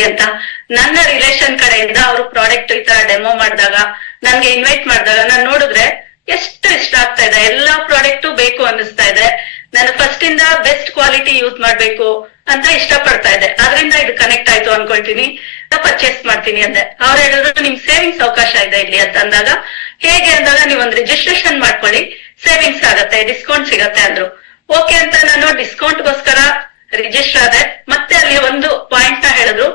ಹಾಕಿ ಅಂತ. ನನ್ನ ರಿಲೇಷನ್ ಕಡೆಯಿಂದ ಅವರು ಪ್ರಾಡಕ್ಟ್ ಈ ತರ ಡೆಮೋ ಮಾಡಿದಾಗ, ನನ್ಗೆ ಇನ್ವೈಟ್ ಮಾಡಿದಾಗ ನಾನು ನೋಡಿದ್ರೆ ಎಷ್ಟು ಇಷ್ಟ ಆಗ್ತಾ ಇದೆ. ಎಲ್ಲಾ ಪ್ರಾಡಕ್ಟ್ ಬೇಕು ಅನ್ನಿಸ್ತಾ ಇದೆ. ನಾನು ಫಸ್ಟ್ ಇಂದ ಬೆಸ್ಟ್ ಕ್ವಾಲಿಟಿ ಯೂಸ್ ಮಾಡ್ಬೇಕು ಅಂತ ಇಷ್ಟ ಪಡ್ತಾ ಇದೆ. ಅದರಿಂದ ಇದು ಕನೆಕ್ಟ್ ಆಯ್ತು ಅನ್ಕೊಳ್ತೀನಿ. ಪರ್ಚೇಸ್ ಮಾಡ್ತೀನಿ ಅಂದೆ. ಅವ್ರು ಹೇಳಿದ್ರು ನಿಮ್ ಸೇವಿಂಗ್ಸ್ ಅವಕಾಶ ಇದೆ ಇಲ್ಲಿ ಅಂತ ಅಂದಾಗ, ಹೇಗೆ ಅಂದಾಗ ನೀವೊಂದು ರಿಜಿಸ್ಟ್ರೇಷನ್ ಮಾಡ್ಕೊಳ್ಳಿ, ಸೇವಿಂಗ್ಸ್ ಆಗತ್ತೆ, ಡಿಸ್ಕೌಂಟ್ ಸಿಗತ್ತೆ ಅಂದ್ರು. ಓಕೆ ಅಂತ ನಾನು ಡಿಸ್ಕೌಂಟ್ಗೋಸ್ಕರ ರಿಜಿಸ್ಟರ್ ಆದೆ. ಮತ್ತೆ ಅಲ್ಲಿ ಒಂದು ಪಾಯಿಂಟ್ ನ ಹೇಳಿದ್ರು,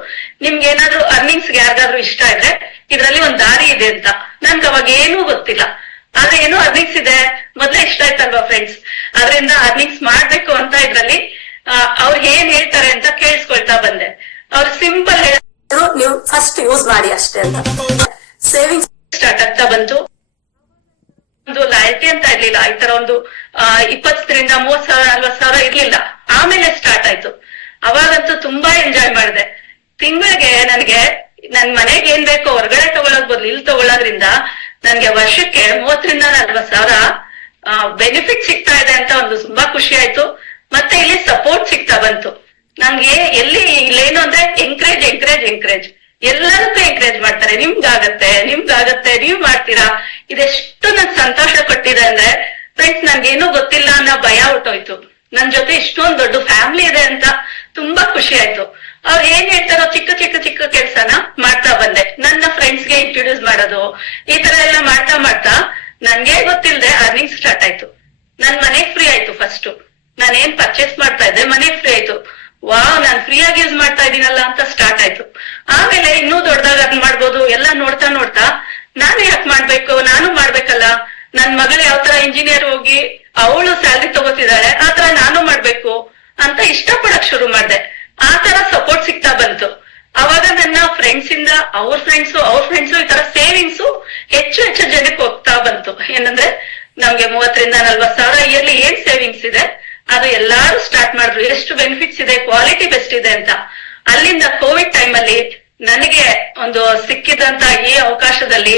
ನಿಮ್ಗೆ ಏನಾದ್ರು ಅರ್ನಿಂಗ್ಸ್ ಯಾರಿಗಾದ್ರೂ ಇಷ್ಟ ಇದ್ರೆ ಇದ್ರಲ್ಲಿ ಒಂದ್ ದಾರಿ ಇದೆ ಅಂತ. ನನ್ಗೆ ಅವಾಗ ಏನೂ ಗೊತ್ತಿಲ್ಲ. ಆದ್ರೆ ಏನೋ ಅರ್ನಿಂಗ್ಸ್ ಇದೆ, ಮೊದ್ಲೇ ಇಷ್ಟ ಆಯ್ತಲ್ವಾ ಫ್ರೆಂಡ್ಸ್, ಅದರಿಂದ ಅರ್ನಿಂಗ್ಸ್ ಮಾಡ್ಬೇಕು ಅಂತ ಇದ್ರಲ್ಲಿ ಅವ್ರು ಏನ್ ಹೇಳ್ತಾರೆ ಅಂತ ಕೇಳಿಸ್ಕೊಳ್ತಾ ಬಂದೆ. ಅವ್ರು ಸಿಂಪಲ್ ಹೇಳಿದ್ರು, ನೀವು ಫಸ್ಟ್ ಯೂಸ್ ಮಾಡಿ ಅಷ್ಟೇ ಅಂತ. ಸೇವಿಂಗ್ಸ್ ಸ್ಟಾರ್ಟ್ ಆಗ್ತಾ ಬಂತು. ಒಂದು ಲಾಯಲ್ಟಿ ಅಂತ ಇರ್ಲಿಲ್ಲ. ಈ ತರ ಒಂದು 20,000ರಿಂದ 30,000 40,000 ಇರ್ಲಿಲ್ಲ. ಆಮೇಲೆ ಸ್ಟಾರ್ಟ್ ಆಯ್ತು. ಅವಾಗಂತೂ ತುಂಬಾ ಎಂಜಾಯ್ ಮಾಡಿದೆ. ತಿಂಗಳಿಗೆ ನನಗೆ ನನ್ ಮನೆಗೆ ಏನ್ ಬೇಕೋ ಹೊರಗಡೆ ತಗೊಳಕ್ ಬದಲು ಇಲ್ಲಿ ತಗೊಳ್ಳೋದ್ರಿಂದ ನನ್ಗೆ ವರ್ಷಕ್ಕೆ 30,000ರಿಂದ 40,000 ಬೆನಿಫಿಟ್ ಸಿಗ್ತಾ ಇದೆ ಅಂತ ಒಂದು ತುಂಬಾ ಖುಷಿ ಆಯ್ತು. ಮತ್ತೆ ಇಲ್ಲಿ ಸಪೋರ್ಟ್ ಸಿಗ್ತಾ ಬಂತು. ನನ್ಗೆ ಎಲ್ಲಿ ಇಲ್ಲೇನು ಅಂದ್ರೆ ಎಂಕರೇಜ್ ಎಲ್ಲದಕ್ಕೂ ಎಂಕರೇಜ್ ಮಾಡ್ತಾರೆ. ನಿಮ್ಗಾಗತ್ತೆ, ನೀವ್ ಮಾಡ್ತೀರಾ. ಇದೆಷ್ಟು ನನ್ ಸಂತೋಷ ಕೊಟ್ಟಿದೆ ಅಂದ್ರೆ ಫ್ರೆಂಡ್ಸ್, ನನ್ಗೇನು ಗೊತ್ತಿಲ್ಲ ಅನ್ನೋ ಭಯ ಹೊಟ್ಟೋಯ್ತು. ನನ್ ಜೊತೆ ಇಷ್ಟೊಂದು ದೊಡ್ಡ ಫ್ಯಾಮಿಲಿ ಇದೆ ಅಂತ ತುಂಬಾ ಖುಷಿ ಆಯ್ತು. ಅವ್ರು ಏನ್ ಹೇಳ್ತಾರೋ ಚಿಕ್ಕ ಕೆಲ್ಸನ ಮಾಡ್ತಾ ಬಂದೆ. ನನ್ನ ಫ್ರೆಂಡ್ಸ್ಗೆ ಇಂಟ್ರೊಡ್ಯೂಸ್ ಮಾಡೋದು, ಈ ತರ ಎಲ್ಲ ಮಾಡ್ತಾ ನನ್ಗೆ ಗೊತ್ತಿಲ್ಲದೆ ಅರ್ನಿಂಗ್ ಸ್ಟಾರ್ಟ್ ಆಯ್ತು. ನನ್ ಮನೆಗ್ ಫ್ರೀ ಆಯ್ತು. ಫಸ್ಟ್ ನಾನೇನ್ ಪರ್ಚೇಸ್ ಮಾಡ್ತಾ ಇದ್ದೆ ಮನೆಗ್ ಫ್ರೀ ಆಯ್ತು. ವಾವ್, ನಾನ್ ಫ್ರೀ ಆಗಿ ಯೂಸ್ ಮಾಡ್ತಾ ಇದೀನಲ್ಲ ಅಂತ ಸ್ಟಾರ್ಟ್ ಆಯ್ತು. ಆಮೇಲೆ ಇನ್ನೂ ದೊಡ್ಡದಾಗ ಅದ್ ಮಾಡ್ಬೋದು ಎಲ್ಲ ನೋಡ್ತಾ ನಾನು ಯಾಕೆ ಮಾಡ್ಬೇಕು, ನಾನು ಮಾಡ್ಬೇಕಲ್ಲ. ನನ್ ಮಗಳು ಯಾವ ತರ ಇಂಜಿನಿಯರ್ ಹೋಗಿ ಅವಳು ಸ್ಯಾಲ್ರಿ ತಗೋತಿದ್ದಾಳೆ, ಆತರ ನಾನು ಮಾಡ್ಬೇಕು ಅಂತ ಇಷ್ಟಪಡಕ್ ಶುರು ಮಾಡ್ದೆ. ಆ ತರ ಸಪೋರ್ಟ್ ಸಿಗ್ತಾ ಬಂತು. ಅವಾಗ ನನ್ನ ಫ್ರೆಂಡ್ಸ್ ಇಂದ ಅವ್ರ ಫ್ರೆಂಡ್ಸು ಈ ತರ ಸೇವಿಂಗ್ಸು ಹೆಚ್ಚು ಜನಕ್ಕೆ ಹೋಗ್ತಾ ಬಂತು. ಏನಂದ್ರೆ ನಮ್ಗೆ 30,000ರಿಂದ 40,000 ಇಯರ್ಲಿ ಏನ್ ಸೇವಿಂಗ್ಸ್ ಇದೆ ಅದು ಎಲ್ಲಾರು ಸ್ಟಾರ್ಟ್ ಮಾಡಿದ್ರು. ಎಷ್ಟು ಬೆನಿಫಿಟ್ಸ್ ಇದೆ, ಕ್ವಾಲಿಟಿ ಬೆಸ್ಟ್ ಇದೆ ಅಂತ. ಅಲ್ಲಿಂದ ಕೋವಿಡ್ ಟೈಮ್ ಅಲ್ಲಿ ನನಗೆ ಒಂದು ಸಿಕ್ಕಿದಂತ ಈ ಅವಕಾಶದಲ್ಲಿ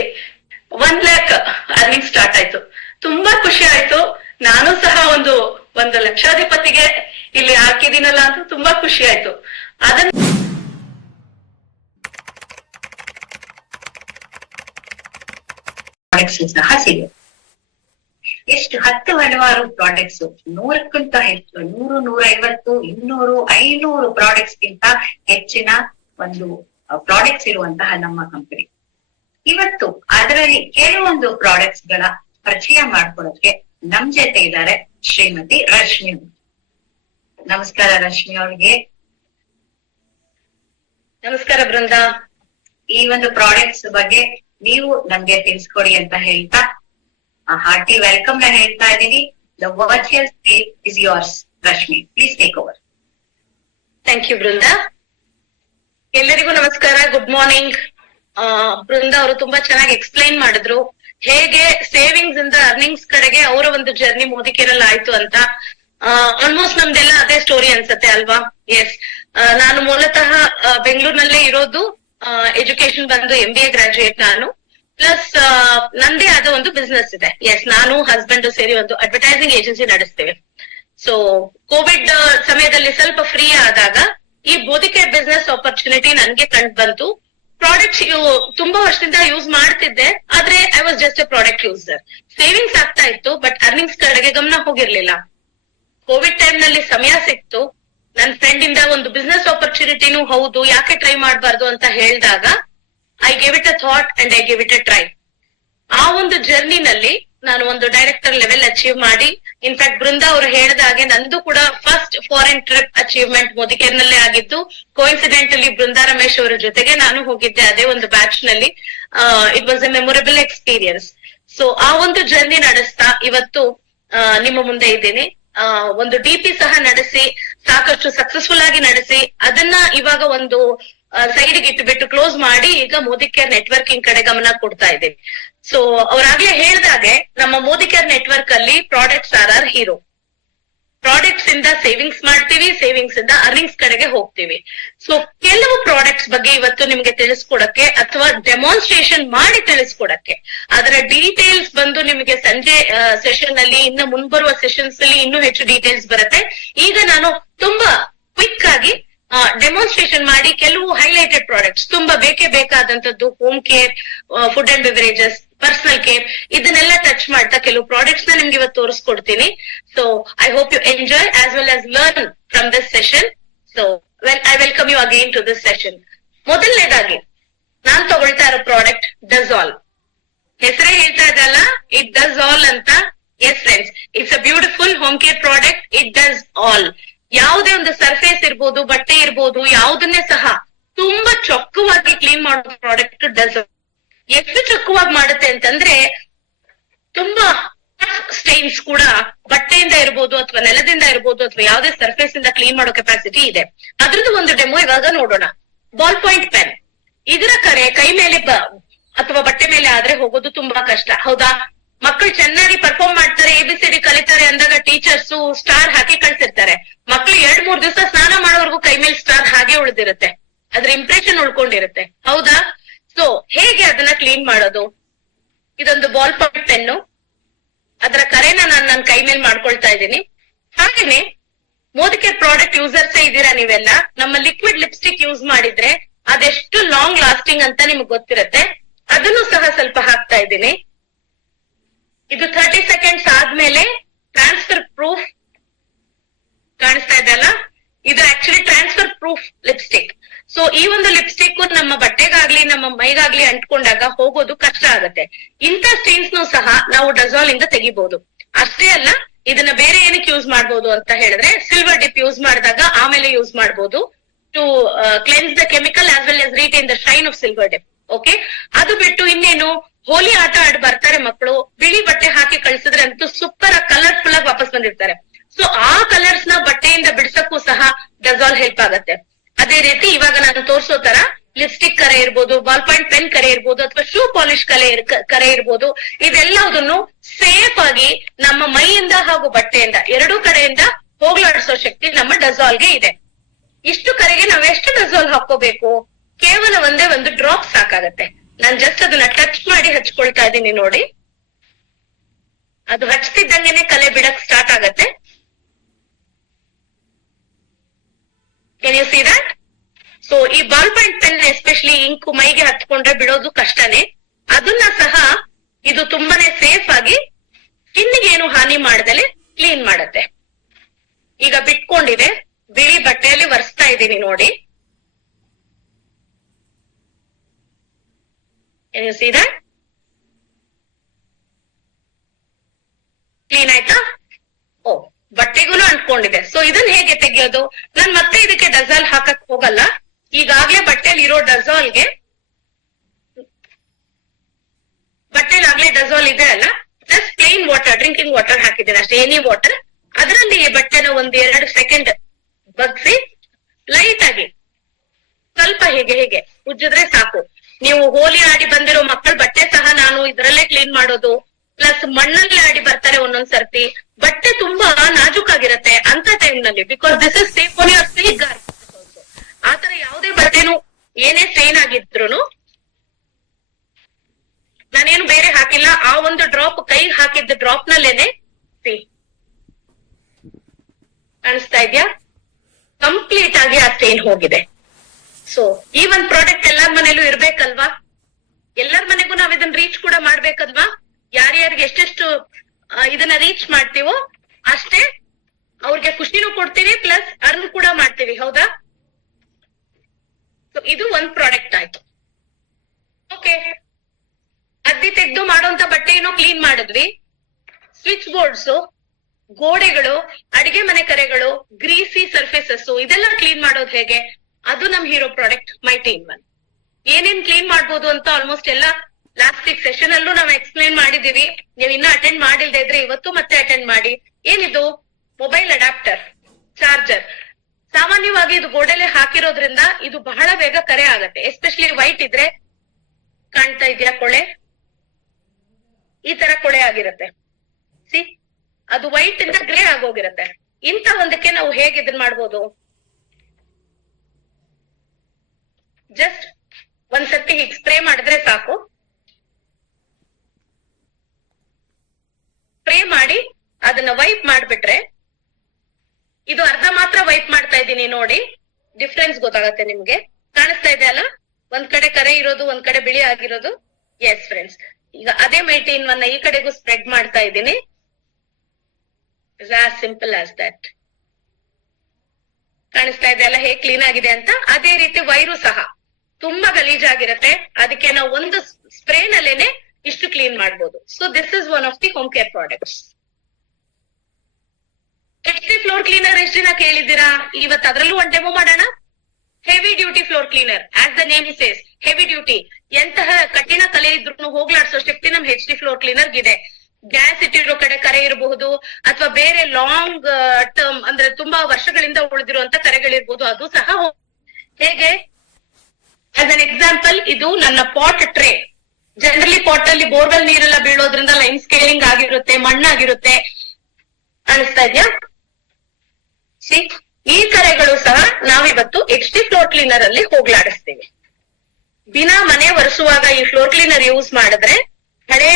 1 lakh ಅರ್ನಿಂಗ್ ಸ್ಟಾರ್ಟ್ ಆಯ್ತು. ತುಂಬಾ ಖುಷಿ ಆಯ್ತು. ನಾನು ಸಹ ಒಂದು ಲಕ್ಷಾಧಿಪತಿಗೆ ಇಲ್ಲಿ ಹಾಕಿದೀನಲ್ಲ ಅಂತ ತುಂಬಾ ಖುಷಿ ಆಯ್ತು. ಅದನ್ನ ಸಹ ಸಿಗುತ್ತೆ. ಎಷ್ಟು 10 ಹಲವಾರು ಪ್ರಾಡಕ್ಟ್ಸ್, 100ಕ್ಕಿಂತ ಹೆಚ್ಚು, 100, 150, 200, 500 ಪ್ರಾಡಕ್ಟ್ಸ್ ಗಿಂತ ಹೆಚ್ಚಿನ ಒಂದು ಪ್ರಾಡಕ್ಟ್ಸ್ ಇರುವಂತಹ ನಮ್ಮ ಕಂಪನಿ. ಇವತ್ತು ಅದರಲ್ಲಿ ಕೆಲವೊಂದು ಪ್ರಾಡಕ್ಟ್ಸ್ ಗಳ ಪರಿಚಯ ಮಾಡ್ಕೊಳಕ್ಕೆ ನಮ್ ಜೊತೆ ಇದ್ದಾರೆ ಶ್ರೀಮತಿ ರಶ್ಮಿ. ನಮಸ್ಕಾರ ರಶ್ಮಿ ಅವ್ರಿಗೆ. ನಮಸ್ಕಾರ ಬೃಂದಾ. ಈ ಒಂದು ಪ್ರಾಡಕ್ಟ್ಸ್ ಬಗ್ಗೆ ನೀವು ನಮ್ಗೆ ತಿಳಿಸ್ಕೊಡಿ ಅಂತ ಹೇಳ್ತಾ ಹಾರ್ಟಿ ವೆಲ್ಕಮ್ ನ ಹೇಳ್ತಾ ಇದ್ದೀನಿ. The virtual stage is yours Rashmi, please take over. Thank you Brinda. ಎಲ್ಲರಿಗೂ ನಮಸ್ಕಾರ, ಗುಡ್ ಮಾರ್ನಿಂಗ್. ಬೃಂದಾ ಅವರು ತುಂಬಾ ಚೆನ್ನಾಗಿ ಎಕ್ಸ್ಪ್ಲೈನ್ ಮಾಡಿದ್ರು ಹೇಗೆ ಸೇವಿಂಗ್ಸ್ ಇಂದ ಅರ್ನಿಂಗ್ಸ್ ಕಡೆಗೆ ಅವರ ಒಂದು ಜರ್ನಿ ಮೋದಿಕೇರಲ್ಲಿ ಆಯ್ತು ಅಂತ. ಆಲ್ಮೋಸ್ಟ್ ನಮ್ದೆಲ್ಲ ಅದೇ ಸ್ಟೋರಿ ಅನ್ಸತ್ತೆ ಅಲ್ವಾ? ಎಸ್, ನಾನು ಮೂಲತಃ ಬೆಂಗಳೂರಿನಲ್ಲೇ ಇರೋದು. ಎಜುಕೇಶನ್ ಬಂದು MBA ಗ್ರಾಜುಯೇಟ್ ನಾನು. ಪ್ಲಸ್ ನಂದೇ ಆದ ಒಂದು ಬಿಸ್ನೆಸ್ ಇದೆ. ಎಸ್, ನಾನು ಹಸ್ಬೆಂಡ್ ಸೇರಿ ಒಂದು ಅಡ್ವರ್ಟೈಸಿಂಗ್ ಏಜೆನ್ಸಿ ನಡೆಸ್ತೇವೆ. ಸೊ ಕೋವಿಡ್ ಸಮಯದಲ್ಲಿ ಸ್ವಲ್ಪ ಫ್ರೀ ಆದಾಗ ಈ ಬೋಧಿಕೇರ್ ಬಿಸ್ನೆಸ್ ಆಪರ್ಚುನಿಟಿ ನನ್ಗೆ ಕಂಡು ಬಂತು. ಪ್ರಾಡಕ್ಟ್ಸ್ ತುಂಬಾ ವರ್ಷದಿಂದ ಯೂಸ್ ಮಾಡ್ತಿದ್ದೆ, ಆದ್ರೆ I was just A product user. Savings ಆಗ್ತಾ ಇತ್ತು, ಬಟ್ ಅರ್ನಿಂಗ್ಸ್ ಕಡೆಗೆ ಗಮನ ಹೋಗಿರ್ಲಿಲ್ಲ. ಕೋವಿಡ್ ಟೈಮ್ ನಲ್ಲಿ ಸಮಯ ಸಿಕ್ತು. ನನ್ನ ಫ್ರೆಂಡ್ ಇಂದ ಒಂದು ಬಿಸ್ನೆಸ್ ಆಪರ್ಚುನಿಟಿನೂ ಹೌದು, ಯಾಕೆ ಟ್ರೈ ಮಾಡಬಾರ್ದು ಅಂತ ಹೇಳಿದಾಗ I gave it a thought and I gave it a try. ಆ ಒಂದು ಜರ್ನಿನಲ್ಲಿ ನಾನು ಒಂದು ಡೈರೆಕ್ಟರ್ ಲೆವೆಲ್ ಅಚೀವ್ ಮಾಡಿ, ಇನ್ಫ್ಯಾಕ್ಟ್ ಬೃಂದಾ ಅವರು ಹೇಳಿದ ಹಾಗೆ ನಂದು ಕೂಡ ಫಸ್ಟ್ ಫಾರಿನ್ ಟ್ರಿಪ್ ಅಚೀವ್ಮೆಂಟ್ ಮೋದಿಕೇರ್ನಲ್ಲೇ ಆಗಿತ್ತು. ಕೋಇನ್ಸಿಡೆಂಟಲಿ ಬೃಂದಾ ರಮೇಶ್ ಅವರ ಜೊತೆಗೆ ನಾನು ಹೋಗಿದ್ದೆ ಅದೇ ಒಂದು ಬ್ಯಾಚ್ ನಲ್ಲಿ. It was A memorable experience. So ಆ ಒಂದು ಜರ್ನಿ ನಡೆಸ್ತಾ ಇವತ್ತು ನಿಮ್ಮ ಮುಂದೆ ಇದ್ದೀನಿ. ಒಂದು DP ಸಹ ನಡೆಸಿ ಸಾಕಷ್ಟು ಸಕ್ಸಸ್ಫುಲ್ ಆಗಿ ನಡೆಸಿ ಅದನ್ನ ಇವಾಗ ಒಂದು ಸೈಡ್ಗೆ ಇಟ್ಬಿಟ್ಟು ಕ್ಲೋಸ್ ಮಾಡಿ ಈಗ ಮೋದಿಕೇರ್ ನೆಟ್ವರ್ಕಿಂಗ್ ಕಡೆ ಗಮನ ಕೊಡ್ತಾ ಇದ್ದೀವಿ. ಸೊ ಅವ್ರಾಗ್ಲೇ ಹೇಳ್ದಾಗೆ ನಮ್ಮ ಮೋದಿಕೇರ್ ನೆಟ್ವರ್ಕ್ ಅಲ್ಲಿ ಪ್ರಾಡಕ್ಟ್ಸ್ ಆರ್ ಹೀರೋ. ಪ್ರಾಡಕ್ಟ್ಸ್ ಇಂದ ಸೇವಿಂಗ್ಸ್ ಮಾಡ್ತೀವಿ, ಸೇವಿಂಗ್ಸ್ ಇಂದ ಅರ್ನಿಂಗ್ಸ್ ಕಡೆಗೆ ಹೋಗ್ತೀವಿ. ಸೊ ಕೆಲವು ಪ್ರಾಡಕ್ಟ್ಸ್ ಬಗ್ಗೆ ಇವತ್ತು ನಿಮ್ಗೆ ತಿಳಿಸ್ಕೊಡಕ್ಕೆ ಅಥವಾ ಡೆಮಾನ್ಸ್ಟ್ರೇಷನ್ ಮಾಡಿ ತಿಳಿಸ್ಕೊಡಕ್ಕೆ, ಅದರ ಡೀಟೇಲ್ಸ್ ಬಂದು ನಿಮಗೆ ಸಂಜೆ ಸೆಷನ್ ಅಲ್ಲಿ, ಇನ್ನು ಮುಂಬರುವ ಸೆಷನ್ಸ್ ಅಲ್ಲಿ ಇನ್ನೂ ಹೆಚ್ಚು ಡೀಟೇಲ್ಸ್ ಬರುತ್ತೆ. ಈಗ ನಾನು ತುಂಬಾ ಕ್ವಿಕ್ ಆಗಿ ಡೆಮಾನ್ಸ್ಟ್ರೇಷನ್ ಮಾಡಿ ಕೆಲವು ಹೈಲೈಟೆಡ್ ಪ್ರಾಡಕ್ಟ್ಸ್ ತುಂಬಾ ಬೇಕೇ ಬೇಕಾದಂತದ್ದು home care, food and beverages, personal care ಇದನ್ನೆಲ್ಲ ಟಚ್ ಮಾಡ್ತಾ ಕೆಲವು ಪ್ರಾಡಕ್ಟ್ಸ್ ನ ನಿಮ್ಗೆ ಇವತ್ತು ತೋರಿಸ್ಕೊಡ್ತೀನಿ. So I hope you enjoy as well as learn from this session. So I welcome you again to this session. ಮೊದಲನೇದಾಗಿ ನಾನ್ ತಗೊಳ್ತಾ ಇರೋ ಪ್ರಾಡಕ್ಟ್ ಡಜಾಲ್. ಹೆಸರೇ ಹೇಳ್ತಾ ಇದಲ್ಲ, ಇಟ್ ಡಸ್ ಆಲ್ ಅಂತ. Yes friends, it's a beautiful home care product. It does all. ಯಾವುದೇ ಒಂದು ಸರ್ಫೇಸ್ ಇರ್ಬೋದು, ಬಟ್ಟೆ ಇರ್ಬೋದು, ಯಾವುದನ್ನೇ ಸಹ ತುಂಬಾ ಚೊಕ್ಕವಾಗಿ ಕ್ಲೀನ್ ಮಾಡೋ ಪ್ರಾಡಕ್ಟ್ ಡಸ್. ಎಷ್ಟು ಚೊಕ್ಕವಾಗಿ ಮಾಡುತ್ತೆ ಅಂತಂದ್ರೆ ತುಂಬಾ ಸ್ಟೈನ್ಸ್ ಕೂಡ ಬಟ್ಟೆಯಿಂದ ಇರ್ಬೋದು ಅಥವಾ ನೆಲದಿಂದ ಇರ್ಬೋದು ಅಥವಾ ಯಾವುದೇ ಸರ್ಫೇಸ್ ಇಂದ ಕ್ಲೀನ್ ಮಾಡೋ ಕೆಪಾಸಿಟಿ ಇದೆ. ಅದ್ರದ್ದು ಒಂದು ಡೆಮೋ ಇವಾಗ ನೋಡೋಣ. ಬಾಲ್ ಪಾಯಿಂಟ್ ಪೆನ್, ಇದರ ಕರೆ ಕೈ ಮೇಲೆ ಅಥವಾ ಬಟ್ಟೆ ಮೇಲೆ ಆದ್ರೆ ಹೋಗೋದು ತುಂಬಾ ಕಷ್ಟ, ಹೌದಾ? ಮಕ್ಕಳು ಚೆನ್ನಾಗಿ ಪರ್ಫಾರ್ಮ್ ಮಾಡ್ತಾರೆ, ABCD ಕಲಿತಾರೆ ಅಂದಾಗ ಟೀಚರ್ಸ್ ಸ್ಟಾರ್ ಹಾಕಿ ಕಳ್ಸಿರ್ತಾರೆ. ಮಕ್ಳು 2-3 ದಿವಸ ಸ್ನಾನ ಮಾಡೋವರೆಗೂ ಕೈ ಮೇಲೆ ಸ್ಟಾರ್ ಹಾಗೆ ಉಳಿದಿರುತ್ತೆ, ಅದ್ರ ಇಂಪ್ರೆಷನ್ ಉಳ್ಕೊಂಡಿರುತ್ತೆ, ಹೌದಾ? ಸೊ ಹೇಗೆ ಅದನ್ನ ಕ್ಲೀನ್ ಮಾಡೋದು? ಇದೊಂದು ಬಾಲ್ ಪಾಯಿಂಟ್ ಪೆನ್ನು, ಅದರ ಕರೆನ ನಾನು ನನ್ನ ಕೈ ಮೇಲೆ ಮಾಡ್ಕೊಳ್ತಾ ಇದ್ದೀನಿ. ಹಾಗೇನೆ ಮೋದಿಕೆ ಪ್ರಾಡಕ್ಟ್ ಯೂಸರ್ಸೇ ಇದ್ದೀರಾ ನೀವೆಲ್ಲ. ನಮ್ಮ ಲಿಕ್ವಿಡ್ ಲಿಪ್ಸ್ಟಿಕ್ ಯೂಸ್ ಮಾಡಿದ್ರೆ ಅದೆಷ್ಟು ಲಾಂಗ್ ಲಾಸ್ಟಿಂಗ್ ಅಂತ ನಿಮ್ಗೆ ಗೊತ್ತಿರುತ್ತೆ. ಅದನ್ನು ಸಹ ಸ್ವಲ್ಪ ಹಾಕ್ತಾ ಇದ್ದೀನಿ. ಇದು 30 ಸೆಕೆಂಡ್ಸ್ ಆದ್ಮೇಲೆ ಟ್ರಾನ್ಸ್ಫರ್ ಪ್ರೂಫ್ ಕಾಣಿಸ್ತಾ ಇದೆ ಅಲ್ಲ, ಇದು actually transfer proof lipstick. So ಈ ಒಂದು ಲಿಪ್ಸ್ಟಿಕ್ ನಮ್ಮ ಬಟ್ಟೆಗಾಗ್ಲಿ ನಮ್ಮ ಮೈಗಾಗ್ಲಿ ಅಂಟ್ಕೊಂಡಾಗ ಹೋಗೋದು ಕಷ್ಟ ಆಗುತ್ತೆ. ಇಂಥ ಸ್ಟೇನ್ಸ್ ನೂ ಸಹ ನಾವು ಡಜಾಲ್ ಇಂದ ತೆಗಿಬಹುದು. ಅಷ್ಟೇ ಅಲ್ಲ, ಇದನ್ನ ಬೇರೆ ಏನಕ್ಕೆ ಯೂಸ್ ಮಾಡಬಹುದು ಅಂತ ಹೇಳಿದ್ರೆ, ಸಿಲ್ವರ್ ಡಿಪ್ ಯೂಸ್ ಮಾಡಿದಾಗ ಆಮೇಲೆ ಯೂಸ್ ಮಾಡಬಹುದು to cleanse the chemical as well as retain the shine of silver dip. Okay, ಅದು ಬಿಟ್ಟು ಇನ್ನೇನು ಹೋಲಿ ಆಟ ಆಡಿ ಬರ್ತಾರೆ ಮಕ್ಕಳು, ಬಿಳಿ ಬಟ್ಟೆ ಹಾಕಿ ಕಳಿಸಿದ್ರೆ ಅಂತೂ ಸೂಪರ್ ಆಗಿ ಕಲರ್ಫುಲ್ ಆಗಿ ವಾಪಸ್ ಬಂದಿರ್ತಾರೆ. ಸೊ ಆ ಕಲರ್ಸ್ ನ ಬಟ್ಟೆಯಿಂದ ಬಿಡಿಸಕ್ಕೂ ಸಹ ಡಜಾಲ್ ಹೆಲ್ಪ್ ಆಗತ್ತೆ. ಅದೇ ರೀತಿ ಇವಾಗ ನಾನು ತೋರಿಸೋ ತರ ಲಿಪ್ಸ್ಟಿಕ್ ಕರೆ ಇರ್ಬೋದು, ಬಾಲ್ ಪಾಯಿಂಟ್ ಪೆನ್ ಕರೆ ಇರ್ಬೋದು, ಅಥವಾ ಶೂ ಪಾಲಿಶ್ ಕರೆ ಇರ್ಬೋದು, ಇದೆಲ್ಲದನ್ನು ಸೇಫ್ ಆಗಿ ನಮ್ಮ ಮೈಯಿಂದ ಹಾಗೂ ಬಟ್ಟೆಯಿಂದ ಎರಡೂ ಕಡೆಯಿಂದ ಹೋಗ್ಲಾಡಿಸೋ ಶಕ್ತಿ ನಮ್ಮ ಡಜಾಲ್ಗೆ ಇದೆ. ಇಷ್ಟು ಕರೆಗೆ ನಾವೆಷ್ಟು ಡಜಾಲ್ ಹಾಕೋಬೇಕು? ಕೇವಲ ಒಂದೇ ಒಂದು ಡ್ರಾಪ್ ಸಾಕಾಗತ್ತೆ. ನಾನ್ ಜಸ್ಟ್ ಅದನ್ನ ಟಚ್ ಮಾಡಿ ಹಚ್ಕೊಳ್ತಾ ಇದ್ದೀನಿ ನೋಡಿ. ಅದು ಹಚ್ತಿದ್ದಂಗೆನೆ ಕಲೆ ಬಿಡಕ್ ಸ್ಟಾರ್ಟ್ ಆಗತ್ತೆ. Can you see that? So ಈ ball point pen especially ink ಮೈಗೆ ಹಚ್ಕೊಂಡ್ರೆ ಬಿಡೋದು ಕಷ್ಟನೇ. ಅದನ್ನ ಸಹ ಇದು ತುಂಬಾನೇ ಸೇಫ್ ಆಗಿ ಸ್ಕಿನ್ಗೆ ಏನು ಹಾನಿ ಮಾಡದಲೆ ಕ್ಲೀನ್ ಮಾಡತ್ತೆ. ಈಗ ಬಿಟ್ಕೊಂಡಿದೆ, ಬಿಳಿ ಬಟ್ಟೆಯಲ್ಲಿ ಒರೆಸ್ತಾ ಇದ್ದೀನಿ ನೋಡಿ. Can you see that? Clean ಆಯ್ತಾ? ಓ, ಬಟ್ಟೆಗೂನು ಅಂಟ್ಕೊಂಡಿದೆ. ಸೊ ಇದನ್ನ ಹೇಗೆ ತೆಗಿಯೋದು? ನಾನ್ ಮತ್ತೆ ಇದಕ್ಕೆ ಡಜಾಲ್ ಹಾಕಕ್ ಹೋಗಲ್ಲ. ಈಗಾಗ್ಲೇ ಬಟ್ಟೆಲಿ ಇರೋ ಡಜಾಲ್ಗೆ, ಬಟ್ಟೆಲಿ ಆಗ್ಲೇ ಡಜಾಲ್ ಇದೆ ಅಲ್ಲ, just plane water, drinking water ಹಾಕಿದ್ದೇನೆ ಅಷ್ಟೇ, ಎನಿ ವಾಟರ್. ಅದರಲ್ಲಿ ಈ ಬಟ್ಟೆನ 1-2 ಸೆಕೆಂಡ್ ಬಗ್ಸಿ ಲೈಟ್ ಆಗಿ ಸ್ವಲ್ಪ ಹೇಗೆ ಉಜ್ಜಿದ್ರೆ ಸಾಕು. ನೀವು ಹೋಲಿ ಆಡಿ ಬಂದಿರೋ ಮಕ್ಕಳ ಬಟ್ಟೆ ಸಹ ನಾನು ಇದರಲ್ಲೇ ಕ್ಲೀನ್ ಮಾಡೋದು. ಪ್ಲಸ್ ಮಣ್ಣಲ್ಲಿ ಆಡಿ ಬರ್ತಾರೆ ಒಂದೊಂದ್ ಸರ್ತಿ, ಬಟ್ಟೆ ತುಂಬಾ ನಾಜೂಕಾಗಿರತ್ತೆ ಅಂತ ಟೈಮ್ ನಲ್ಲಿ, because this is safe on your silk garments also. ಆತರ ಯಾವುದೇ ಬಟ್ಟೆನು ಏನೇ ಸ್ಟೈನ್ ಆಗಿದ್ರು ನಾನೇನು ಬೇರೆ ಹಾಕಿಲ್ಲ. ಆ ಒಂದು ಡ್ರಾಪ್ ಕೈ ಹಾಕಿದ್ದ ಡ್ರಾಪ್ ನಲ್ಲೇನೆ ಕಾಣಿಸ್ತಾ ಇದ್ಯಾ, ಕಂಪ್ಲೀಟ್ ಆಗಿ ಆ ಸ್ಟೈನ್ ಹೋಗಿದೆ. ಸೊ ಈ ಒಂದ್ ಪ್ರಾಡಕ್ಟ್ ಎಲ್ಲರ ಮನೇಲೂ ಇರ್ಬೇಕಲ್ವಾ? ಎಲ್ಲರ ಮನೆಗೂ ನಾವ್ ಇದನ್ನ ರೀಚ್ ಕೂಡ ಮಾಡ್ಬೇಕಲ್ವಾ? ಯಾರ್ಯಾರಿಗೆ ಎಷ್ಟೆಷ್ಟು ಇದನ್ನ ರೀಚ್ ಮಾಡ್ತೀವೋ ಅಷ್ಟೇ ಅವ್ರಿಗೆ ಖುಷಿನೂ ಕೊಡ್ತೀವಿ, ಪ್ಲಸ್ ಅರ್ನ್ ಕೂಡ ಮಾಡ್ತೀವಿ, ಹೌದಾ? ಸೊ ಇದು ಒಂದ್ ಪ್ರಾಡಕ್ಟ್ ಆಯ್ತು. ಓಕೆ, ಅದ್ದಿ ತೆಗ್ದು ಮಾಡೋಂತ ಬಟ್ಟೆ ಏನೋ ಕ್ಲೀನ್ ಮಾಡಿದ್ವಿ. ಸ್ವಿಚ್ ಬೋರ್ಡ್ಸ್, ಗೋಡೆಗಳು, ಅಡಿಗೆ ಮನೆ ಕರೆಗಳು, ಗ್ರೀಸಿ ಸರ್ಫೇಸಸ್, ಇದೆಲ್ಲ ಕ್ಲೀನ್ ಮಾಡೋದು ಹೇಗೆ? ಅದು ನಮ್ ಹೀರೋ ಪ್ರಾಡಕ್ಟ್ MyTin1. ಏನೇನ್ ಕ್ಲೀನ್ ಮಾಡ್ಬೋದು ಅಂತ ಆಲ್ಮೋಸ್ಟ್ ಎಲ್ಲ ಲಾಸ್ಟ್ ವೀಕ್ ಸೆಷನ್ ಅಲ್ಲೂ ನಾವು ಎಕ್ಸ್ಪ್ಲೈನ್ ಮಾಡಿದೀವಿ. ನೀವು ಇನ್ನ ಅಟೆಂಡ್ ಮಾಡಿಲ್ದೇ ಇದ್ರೆ ಇವತ್ತು ಮತ್ತೆ ಅಟೆಂಡ್ ಮಾಡಿ. ಏನಿದು? Mobile adapter, charger. ಸಾಮಾನ್ಯವಾಗಿ ಇದು ಗೋಡೆಲೆ ಹಾಕಿರೋದ್ರಿಂದ ಇದು ಬಹಳ ಬೇಗ ಕರೆ ಆಗತ್ತೆ. ಎಸ್ಪೆಷಲಿ ವೈಟ್ ಇದ್ರೆ, ಕಾಣ್ತಾ ಇದೆಯಾ ಕೊಳೆ? ಈ ತರ ಕೊಳೆ ಆಗಿರತ್ತೆ. ಸಿ, ಅದು ವೈಟ್ ಇಂದ ಗ್ರೇ ಆಗೋಗಿರತ್ತೆ. ಇಂಥ ಒಂದಕ್ಕೆ ನಾವು ಹೇಗೆ ಇದನ್ ಮಾಡ್ಬೋದು? ಜಸ್ಟ್ ಒಂದ್ಸತಿ ಹೀಗೆ ಸ್ಪ್ರೇ ಮಾಡಿದ್ರೆ ಸಾಕು. ಸ್ಪ್ರೇ ಮಾಡಿ ಅದನ್ನ ವೈಪ್ ಮಾಡ್ಬಿಟ್ರೆ, ಇದು ಅರ್ಧ ಮಾತ್ರ ವೈಪ್ ಮಾಡ್ತಾ ಇದ್ದೀನಿ ನೋಡಿ. ಡಿಫ್ರೆನ್ಸ್ ಗೊತ್ತಾಗತ್ತೆ ನಿಮ್ಗೆ. ಕಾಣಿಸ್ತಾ ಇದೆ ಅಲ್ಲ, ಒಂದ್ ಕಡೆ ಕರೆ ಇರೋದು, ಒಂದ್ ಕಡೆ ಬಿಳಿ ಆಗಿರೋದು. ಎಸ್ ಫ್ರೆಂಡ್ಸ್, ಈಗ ಅದೇ ಮೈಟೀನ್ ಅನ್ನ ಈ ಕಡೆಗೂ ಸ್ಪ್ರೆಡ್ ಮಾಡ್ತಾ ಇದ್ದೀನಿ. As simple as that. ಕಾಣಿಸ್ತಾ ಇದೆ ಅಲ್ಲ ಹೇಗ್ ಕ್ಲೀನ್ ಆಗಿದೆ ಅಂತ. ಅದೇ ರೀತಿ ವೈರು ಸಹ ತುಂಬಾ ಗಲೀಜಾಗಿರತ್ತೆ, ಅದಕ್ಕೆ ನಾವು ಒಂದು ಸ್ಪ್ರೇ ನಲ್ಲೇನೆ ಇಷ್ಟು ಕ್ಲೀನ್ ಮಾಡ್ಬೋದು. So this is one of the home care products. H D floor cleaner ಎಷ್ಟು ದಿನ ಕೇಳಿದ್ದೀರಾ? ಇವತ್ತು ಅದ್ರಲ್ಲೂ ಒಂದ್ ಡೆಮೋ ಮಾಡೋಣ. Heavy duty floor cleaner, as the name says, heavy duty. ಎಂತಹ ಕಠಿಣ ಕಲೆ ಇದ್ರು ಹೋಗ್ಲಾಡ್ಸೋ ಶಕ್ತಿ ನಮ್ ಹೆಚ್ ಡಿ ಫ್ಲೋರ್ ಕ್ಲೀನರ್ ಗಿದೆ. ಗ್ಯಾಸ್ ಇಟ್ಟಿರೋ ಕಡೆ ಕರೆ ಇರಬಹುದು, ಅಥವಾ ಬೇರೆ ಲಾಂಗ್ ಟರ್ಮ್ ಅಂದ್ರೆ ತುಂಬಾ ವರ್ಷಗಳಿಂದ ಉಳಿದಿರುವಂತ ಕರೆಗಳಿರ್ಬೋದು, ಅದು ಸಹ ಹೇಗೆ. ಆಸ್ ಅನ್ ಎಕ್ಸಾಂಪಲ್, ಇದು ನನ್ನ ಪಾಟ್ ಟ್ರೇ. ಜನರಲಿ ಪಾಟ್ ಅಲ್ಲಿ ಬೋರ್ವೆಲ್ ನೀರೆಲ್ಲ ಬೀಳೋದ್ರಿಂದ ಲೈನ್ ಸ್ಕೇಲಿಂಗ್ ಆಗಿರುತ್ತೆ, ಮಣ್ಣಾಗಿರುತ್ತೆ. ಅನಿಸ್ತಾ ಇದ್ಯಾ? ಸಿ, ಈ ಕರೆಗಳು ಸಹ ನಾವಿವತ್ತು ಎಚ್ ಡಿ ಫ್ಲೋರ್ ಕ್ಲೀನರ್ ಅಲ್ಲಿ ಹೋಗ್ಲಾಡಿಸ್ತೀವಿ. ದಿನ ಮನೆ ಒರೆಸುವಾಗ ಈ ಫ್ಲೋರ್ ಕ್ಲೀನರ್ ಯೂಸ್ ಮಾಡಿದ್ರೆ, ಹಳೆ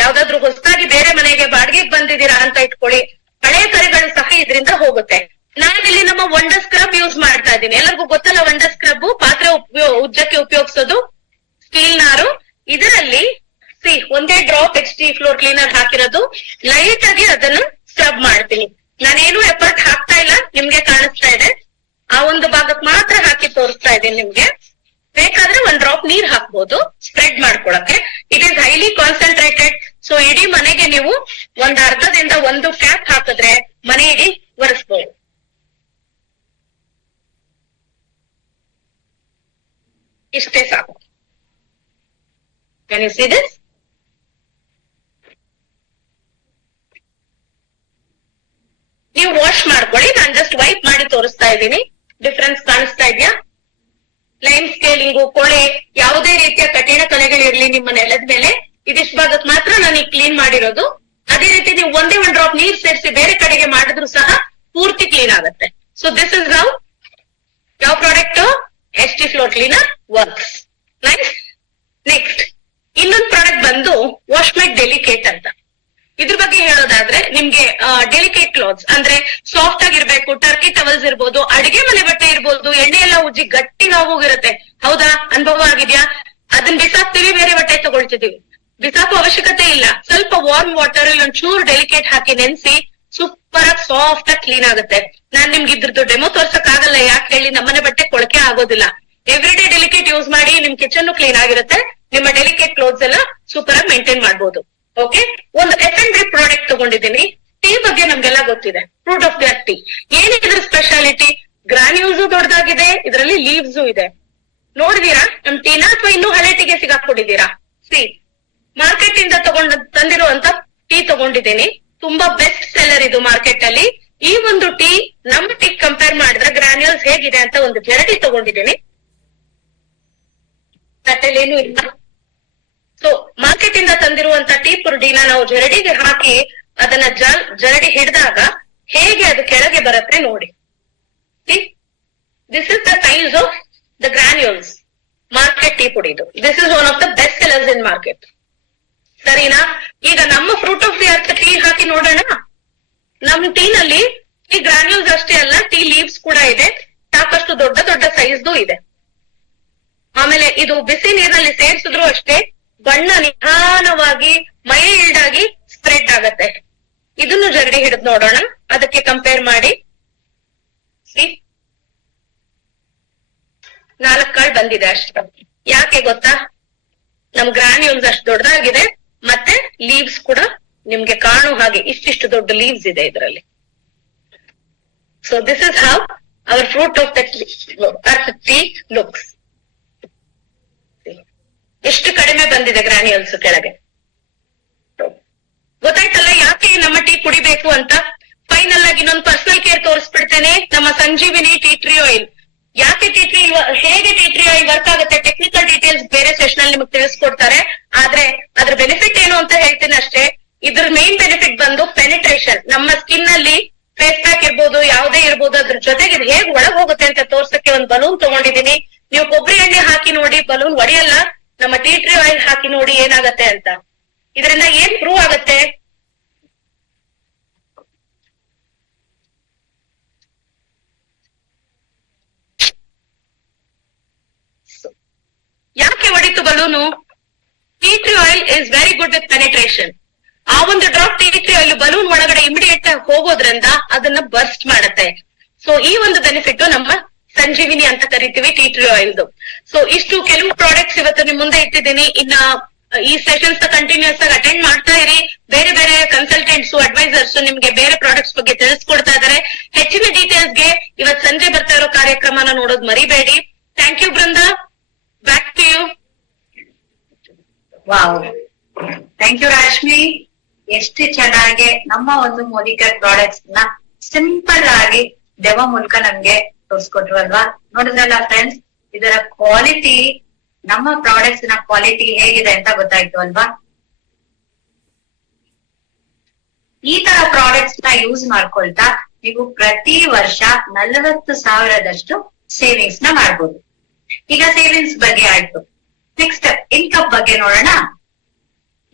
ಯಾವ್ದಾದ್ರು ಹೊಸದಾಗಿ ಬೇರೆ ಮನೆಗೆ ಬಾಡಿಗೆಗೆ ಬಂದಿದ್ದೀರಾ ಅಂತ ಇಟ್ಕೊಳ್ಳಿ, ಹಳೆ ಕರೆಗಳು ಸಹ ಇದರಿಂದ ಹೋಗುತ್ತೆ. ನಾನಿಲ್ಲಿ ನಮ್ಮ ವಂಡರ್ ಸ್ಕ್ರಬ್ ಯೂಸ್ ಮಾಡ್ತಾ ಇದ್ದೀನಿ. ಎಲ್ಲರಿಗೂ ಗೊತ್ತಲ್ಲ ವಂಡರ್ ಸ್ಕ್ರಬ್, ಪಾತ್ರೆ ಉಜ್ಜಕ್ಕೆ ಉಪಯೋಗಿಸೋದು, ಸ್ಟೀಲ್ ನಾರು. ಇದರಲ್ಲಿ ಒಂದೇ drop H D floor cleaner ಹಾಕಿರೋದು. ಲೈಟ್ ಆಗಿ ಅದನ್ನು ಸ್ಕ್ರಬ್ ಮಾಡ್ತೀನಿ. ನಾನೇನು ಎಫರ್ಟ್ ಹಾಕ್ತಾ ಇಲ್ಲ, ನಿಮ್ಗೆ ಕಾಣಿಸ್ತಾ ಇದೆ. ಆ ಒಂದು ಭಾಗಕ್ಕೆ ಮಾತ್ರ ಹಾಕಿ ತೋರಿಸ್ತಾ ಇದ್ದೀನಿ ನಿಮ್ಗೆ. ಬೇಕಾದ್ರೆ ಒಂದ್ ಡ್ರಾಪ್ ನೀರ್ ಹಾಕ್ಬೋದು ಸ್ಪ್ರೆಡ್ ಮಾಡ್ಕೊಳಕ್ಕೆ. It is highly concentrated. So ಇಡೀ ಮನೆಗೆ ನೀವು ಒಂದ್ ಅರ್ಧದಿಂದ ಒಂದು ಕ್ಯಾಪ್ ಹಾಕಿದ್ರೆ ಮನೆ ಇಡೀ ಒರೆಸ್ಬೋದು. ಇಷ್ಟೇ ಸಾಕು. Can you see this? ನೀವು ವಾಶ್ ಮಾಡ್ಕೊಳ್ಳಿ, ನಾನು ಜಸ್ಟ್ ವೈಪ್ ಮಾಡಿ ತೋರಿಸ್ತಾ ಇದ್ದೀನಿ. ಡಿಫ್ರೆನ್ಸ್ ಕಾಣಿಸ್ತಾ ಇದೆಯಾ? ಲೈನ್ ಸ್ಕೇಲಿಂಗು, ಕೊಳೆ, ಯಾವುದೇ ರೀತಿಯ ಕಠಿಣ ಕಲೆಗಳಿರ್ಲಿ ನಿಮ್ಮ ನೆಲದ ಮೇಲೆ, ಇದಿಷ್ಟು ಭಾಗಕ್ಕೆ ಮಾತ್ರ ನಾನು ಈಗ ಕ್ಲೀನ್ ಮಾಡಿರೋದು. ಅದೇ ರೀತಿ ನೀವು ಒಂದೇ ಒಂದ್ ಡ್ರಾಪ್ ನೀರ್ ಸೇರಿಸಿ ಬೇರೆ ಕಡೆಗೆ ಮಾಡಿದ್ರು ಸಹ ಪೂರ್ತಿ ಕ್ಲೀನ್ ಆಗುತ್ತೆ. ಸೊ ದಿಸ್ ಇಸ್ ಹೌ ಯಾವ product H D floor cleaner works. Nice. Next ಇನ್ನೊಂದು ಪ್ರಾಡಕ್ಟ್ ಬಂದು ವಾಶ್ ಮೇಟ್ ಡೆಲಿಕೇಟ್ ಅಂತ. ಇದ್ರ ಬಗ್ಗೆ ಹೇಳೋದಾದ್ರೆ, ನಿಮ್ಗೆ ಡೆಲಿಕೇಟ್ ಕ್ಲಾತ್ಸ್ ಅಂದ್ರೆ ಸಾಫ್ಟ್ ಆಗಿರ್ಬೇಕು. ಟರ್ಕಿ ಟವಲ್ಸ್ ಇರ್ಬೋದು, ಅಡಿಗೆ ಮನೆ ಬಟ್ಟೆ ಇರ್ಬೋದು, ಎಣ್ಣೆ ಎಲ್ಲ ಉಜ್ಜಿ ಗಟ್ಟಿ ಹೋಗಿರುತ್ತೆ. ಹೌದಾ? ಅನುಭವ ಆಗಿದ್ಯಾ? ಅದನ್ನ ಬಿಸಾಕ್ತಿವಿ, ಬೇರೆ ಬಟ್ಟೆ ತಗೊಳ್ತಿದೀವಿ. ಬಿಸಾಕೋ ಅವಶ್ಯಕತೆ ಇಲ್ಲ. ಸ್ವಲ್ಪ ವಾರ್ಮ್ ವಾಟರ್ ಅಲ್ಲಿ ಒಂಚೂರು ಡೆಲಿಕೇಟ್ ಹಾಕಿ ನೆನ್ಸಿ ಸೂಪರ್ ಆಗಿ ಸಾಫ್ಟ್ ಆಗಿ ಕ್ಲೀನ್ ಆಗುತ್ತೆ. ನಾನ್ ನಿಮ್ಗೆ ಇದ್ರದ್ದು ಡೆಮೋ ತೋರ್ಸಕ್ ಆಗಲ್ಲ, ಯಾಕೆ ಹೇಳಿ, ನಮ್ಮನೆ ಬಟ್ಟೆ ಕೊಳಕೆ ಆಗೋದಿಲ್ಲ. ಎವ್ರಿ ಡೇ ಡೆಲಿಕೇಟ್ ಯೂಸ್ ಮಾಡಿ ನಿಮ್ ಕಿಚನ್ ಕ್ಲೀನ್ ಆಗಿರುತ್ತೆ. ನಿಮ್ಮ ಡೆಲಿಕೇಟ್ ಕ್ಲೋತ್ಸ್ ಎಲ್ಲ ಸೂಪರ್ ಆಗಿ ಮೇಂಟೈನ್ ಮಾಡ್ಬೋದು. ಓಕೆ, ಒಂದು F&B ಪ್ರಾಡಕ್ಟ್ ತಗೊಂಡಿದ್ದೀನಿ. ಟೀ ಬಗ್ಗೆ ನಮ್ಗೆಲ್ಲ ಗೊತ್ತಿದೆ, ಫ್ರೂಟ್ ಆಫ್ ದಟ್ ಟೀ. ಏನಿದ್ರ ಸ್ಪೆಷಾಲಿಟಿ? ಗ್ರಾನ್ಯೂಲ್ಸ್ ದೊಡ್ಡದಾಗಿದೆ, ಇದರಲ್ಲಿ ಲೀವ್ಸ್ ಇದೆ. ನೋಡಿದೀರಾ ನಮ್ ಟೀನ, ಅಥವಾ ಇನ್ನೂ ಹಳೆ ಟೀಗೆ ಸಿಗಾಕೊಂಡಿದ್ದೀರಾ? ಮಾರ್ಕೆಟ್ ಇಂದ ತಂದಿರುವಂತ ಟೀ ತಗೊಂಡಿದ್ದೀನಿ. ತುಂಬಾ ಬೆಸ್ಟ್ ಸೆಲ್ಲರ್ ಇದು ಮಾರ್ಕೆಟ್ ಅಲ್ಲಿ. ಈ ಒಂದು ಟೀ ನಮ್ಮ ಟೀ ಕಂಪೇರ್ ಮಾಡಿದ್ರೆ ಗ್ರಾನ್ಯೂಲ್ಸ್ ಹೇಗಿದೆ ಅಂತ ಒಂದು ಜರಡಿ ತಗೊಂಡಿದ್ದೀನಿ. ಏನು ಇಲ್ಲ. ಸೊ ಮಾರ್ಕೆಟ್ ಇಂದ ತಂದಿರುವಂತ ಟೀ ಪುಡಿನ ನಾವು ಜರಡಿಗೆ ಹಾಕಿ ಅದನ್ನ ಜರಡಿ ಹಿಡಿದಾಗ ಹೇಗೆ ಅದು ಕೆಳಗೆ ಬರುತ್ತೆ ನೋಡಿ. This is the size of the granules. Market tea ಪುಡಿ ಇದು. This is one of the best sellers in market. ಸರಿನಾ? ಈಗ ನಮ್ಮ fruit of the earth tea ಹಾಕಿ ನೋಡೋಣ. ನಮ್ ಟೀನಲ್ಲಿ ಈ ಗ್ರಾನ್ಯೂಲ್ಸ್ ಅಷ್ಟೇ ಅಲ್ಲ, ಟೀ ಲೀವ್ಸ್ ಕೂಡ ಇದೆ. ಸಾಕಷ್ಟು ದೊಡ್ಡ ದೊಡ್ಡ ಸೈಜ್ದು ಇದೆ. ಆಮೇಲೆ ಇದು ಬಿಸಿ ನೀರಿನಲ್ಲಿ ಸೇರಿಸಿದ್ರು ಅಷ್ಟೇ ಬಣ್ಣ ನಿಧಾನವಾಗಿ ಮೈಲ್ಡ್ ಆಗಿ ಸ್ಪ್ರೆಡ್ ಆಗತ್ತೆ. ಇದನ್ನು ಜರಡಿ ಹಿಡಿದು ನೋಡೋಣ, ಅದಕ್ಕೆ ಕಂಪೇರ್ ಮಾಡಿ. 4 ಕಾಳು ಬಂದಿದೆ ಅಷ್ಟು. ಯಾಕೆ ಗೊತ್ತಾ? ನಮ್ ಗ್ರಾನ್ಯೂಲ್ಸ್ ಅಷ್ಟು ದೊಡ್ಡದಾಗಿದೆ, ಮತ್ತೆ ಲೀವ್ಸ್ ಕೂಡ ನಿಮ್ಗೆ ಕಾಣು ಹಾಗೆ ಇಷ್ಟಿಷ್ಟು ದೊಡ್ಡ ಲೀವ್ಸ್ ಇದೆ ಇದರಲ್ಲಿ. So this is how our fruit of the earth tea looks. ಎಷ್ಟು ಕಡಿಮೆ ಬಂದಿದೆ ಗ್ರಾನ್ಯೂಲ್ಸ್ ಕೆಳಗೆ. ಗೊತ್ತಾಯ್ತಲ್ಲ ಯಾಕೆ ನಮ್ಮ ಟೀ ಕುಡಿಬೇಕು ಅಂತ. ಫೈನಲ್ ಆಗಿ ಇನ್ನೊಂದು ಪರ್ಸನಲ್ ಕೇರ್ ತೋರಿಸ್ಬಿಡ್ತೇನೆ. ನಮ್ಮ ಸಂಜೀವಿನಿ ಟೀ ಟ್ರೀ ಆಯಿಲ್. ಯಾಕೆ ಟೀ ಟ್ರೀ, ಹೇಗೆ ಟೀ ಟ್ರೀ ಆಯಿಲ್ ವರ್ಕ್ ಆಗುತ್ತೆ, ಟೆಕ್ನಿಕಲ್ ಡೀಟೇಲ್ಸ್ ಬೇರೆ ಸೆಷನ್ ಅಲ್ಲಿ ನಿಮ್ಗೆ ತಿಳಿಸ್ಕೊಡ್ತಾರೆ. ಆದ್ರೆ ಅದ್ರ ಬೆನಿಫಿಟ್ ಏನು ಅಂತ ಹೇಳ್ತೀನಿ ಅಷ್ಟೇ. ಇದ್ರ ಮೇನ್ ಬೆನಿಫಿಟ್ ಬಂದು ಪೆನಿಟ್ರೇಷನ್. ನಮ್ಮ ಸ್ಕಿನ್ ಅಲ್ಲಿ ಫೇಸ್ ಪ್ಯಾಕ್ ಇರ್ಬೋದು, ಯಾವುದೇ ಇರ್ಬೋದು, ಅದ್ರ ಜೊತೆಗೆ ಇದು ಹೇಗೆ ಒಳಗ್ ಹೋಗುತ್ತೆ ಅಂತ ತೋರ್ಸಕ್ಕೆ ಒಂದು ಬಲೂನ್ ತಗೊಂಡಿದೀನಿ. ನೀವು ಕೊಬ್ಬರಿ ಎಣ್ಣೆ ಹಾಕಿ ನೋಡಿ, ಬಲೂನ್ ಒಡೆಯಲ್ಲ. ನಮ್ಮ ಟೀ ಟ್ರೀ ಆಯಿಲ್ ಹಾಕಿ ನೋಡಿ ಏನಾಗತ್ತೆ ಅಂತ. ಇದರಿಂದ ಏನ್ ಪ್ರೂವ್ ಆಗತ್ತೆ? ಮಾಡಿತ್ತು balloon? Tea tree oil is very good with penetration. ಆ ಒಂದು drop tea tree oil balloon ಒಳಗಡೆ ಇಮಿಡಿಯೇಟ್ ಹೋಗೋದ್ರಿಂದ ಅದನ್ನ ಬರ್ಸ್ಟ್ ಮಾಡುತ್ತೆ. ಸೊ ಈ ಒಂದು ಬೆನಿಫಿಟ್ ನಮ್ಮ ಸಂಜೀವಿನಿ ಅಂತ ಕರಿತೀವಿ ಟೀ ಟ್ರೀ ಆಯಿಲ್ದು. ಸೊ ಇಷ್ಟು ಕೆಲವು ಪ್ರಾಡಕ್ಟ್ಸ್ ಇವತ್ತು ನಿಮ್ ಮುಂದೆ ಇಟ್ಟಿದ್ದೀನಿ. ಇನ್ನ ಈ ಸೆಷನ್ಸ್ ಕಂಟಿನ್ಯೂಸ್ ಆಗಿ ಅಟೆಂಡ್ ಮಾಡ್ತಾ ಇರಿ. ಬೇರೆ ಬೇರೆ ಕನ್ಸಲ್ಟೆಂಟ್ಸ್ ಅಡ್ವೈಸರ್ಸ್ ನಿಮ್ಗೆ ಬೇರೆ ಪ್ರಾಡಕ್ಟ್ಸ್ ಬಗ್ಗೆ ತಿಳಿಸ್ಕೊಡ್ತಾ ಇದಾರೆ. ಹೆಚ್ಚಿನ ಡೀಟೇಲ್ಸ್ ಗೆ ಇವತ್ ಸಂಜೆ ಬರ್ತಾ ಇರೋ ಕಾರ್ಯಕ್ರಮನ ನೋಡೋದ್ ಮರಿಬೇಡಿ. Thank you Brinda, back to you. Wow, thank you Rashmi. ಎಷ್ಟು ಚೆನ್ನಾಗಿ ನಮ್ಮ ಒಂದು ಮೋದಿಕೇರ್ ಪ್ರಾಡಕ್ಟ್ಸ್ ನ ಸಿಂಪಲ್ ಆಗಿ ಡೆಮೋ ಮೂಲಕ ನಮ್ಗೆ ತೋರಿಸ್ಕೊಟ್ರು ಅಲ್ವಾ? ನೋಡಿದ್ರಲ್ಲ ಫ್ರೆಂಡ್ಸ್, ಇದರ ಕ್ವಾಲಿಟಿ, ನಮ್ಮ ಪ್ರಾಡಕ್ಟ್ಸ್ ನ ಕ್ವಾಲಿಟಿ ಹೇಗಿದೆ ಅಂತ ಗೊತ್ತಾಯ್ತು ಅಲ್ವಾ? ಈ ತರ ಪ್ರಾಡಕ್ಟ್ಸ್ ನ ಯೂಸ್ ಮಾಡ್ಕೊಳ್ತಾ ನೀವು ಪ್ರತಿ ವರ್ಷ 40,000ದಷ್ಟು ಸೇವಿಂಗ್ಸ್ ನ ಮಾಡ್ಬೋದು. ಈಗ ಸೇವಿಂಗ್ಸ್ ಬಗ್ಗೆ ಆಯ್ತು. ನೆಕ್ಸ್ಟ್ ಇನ್ಕಮ್ ಬಗ್ಗೆ ನೋಡೋಣ.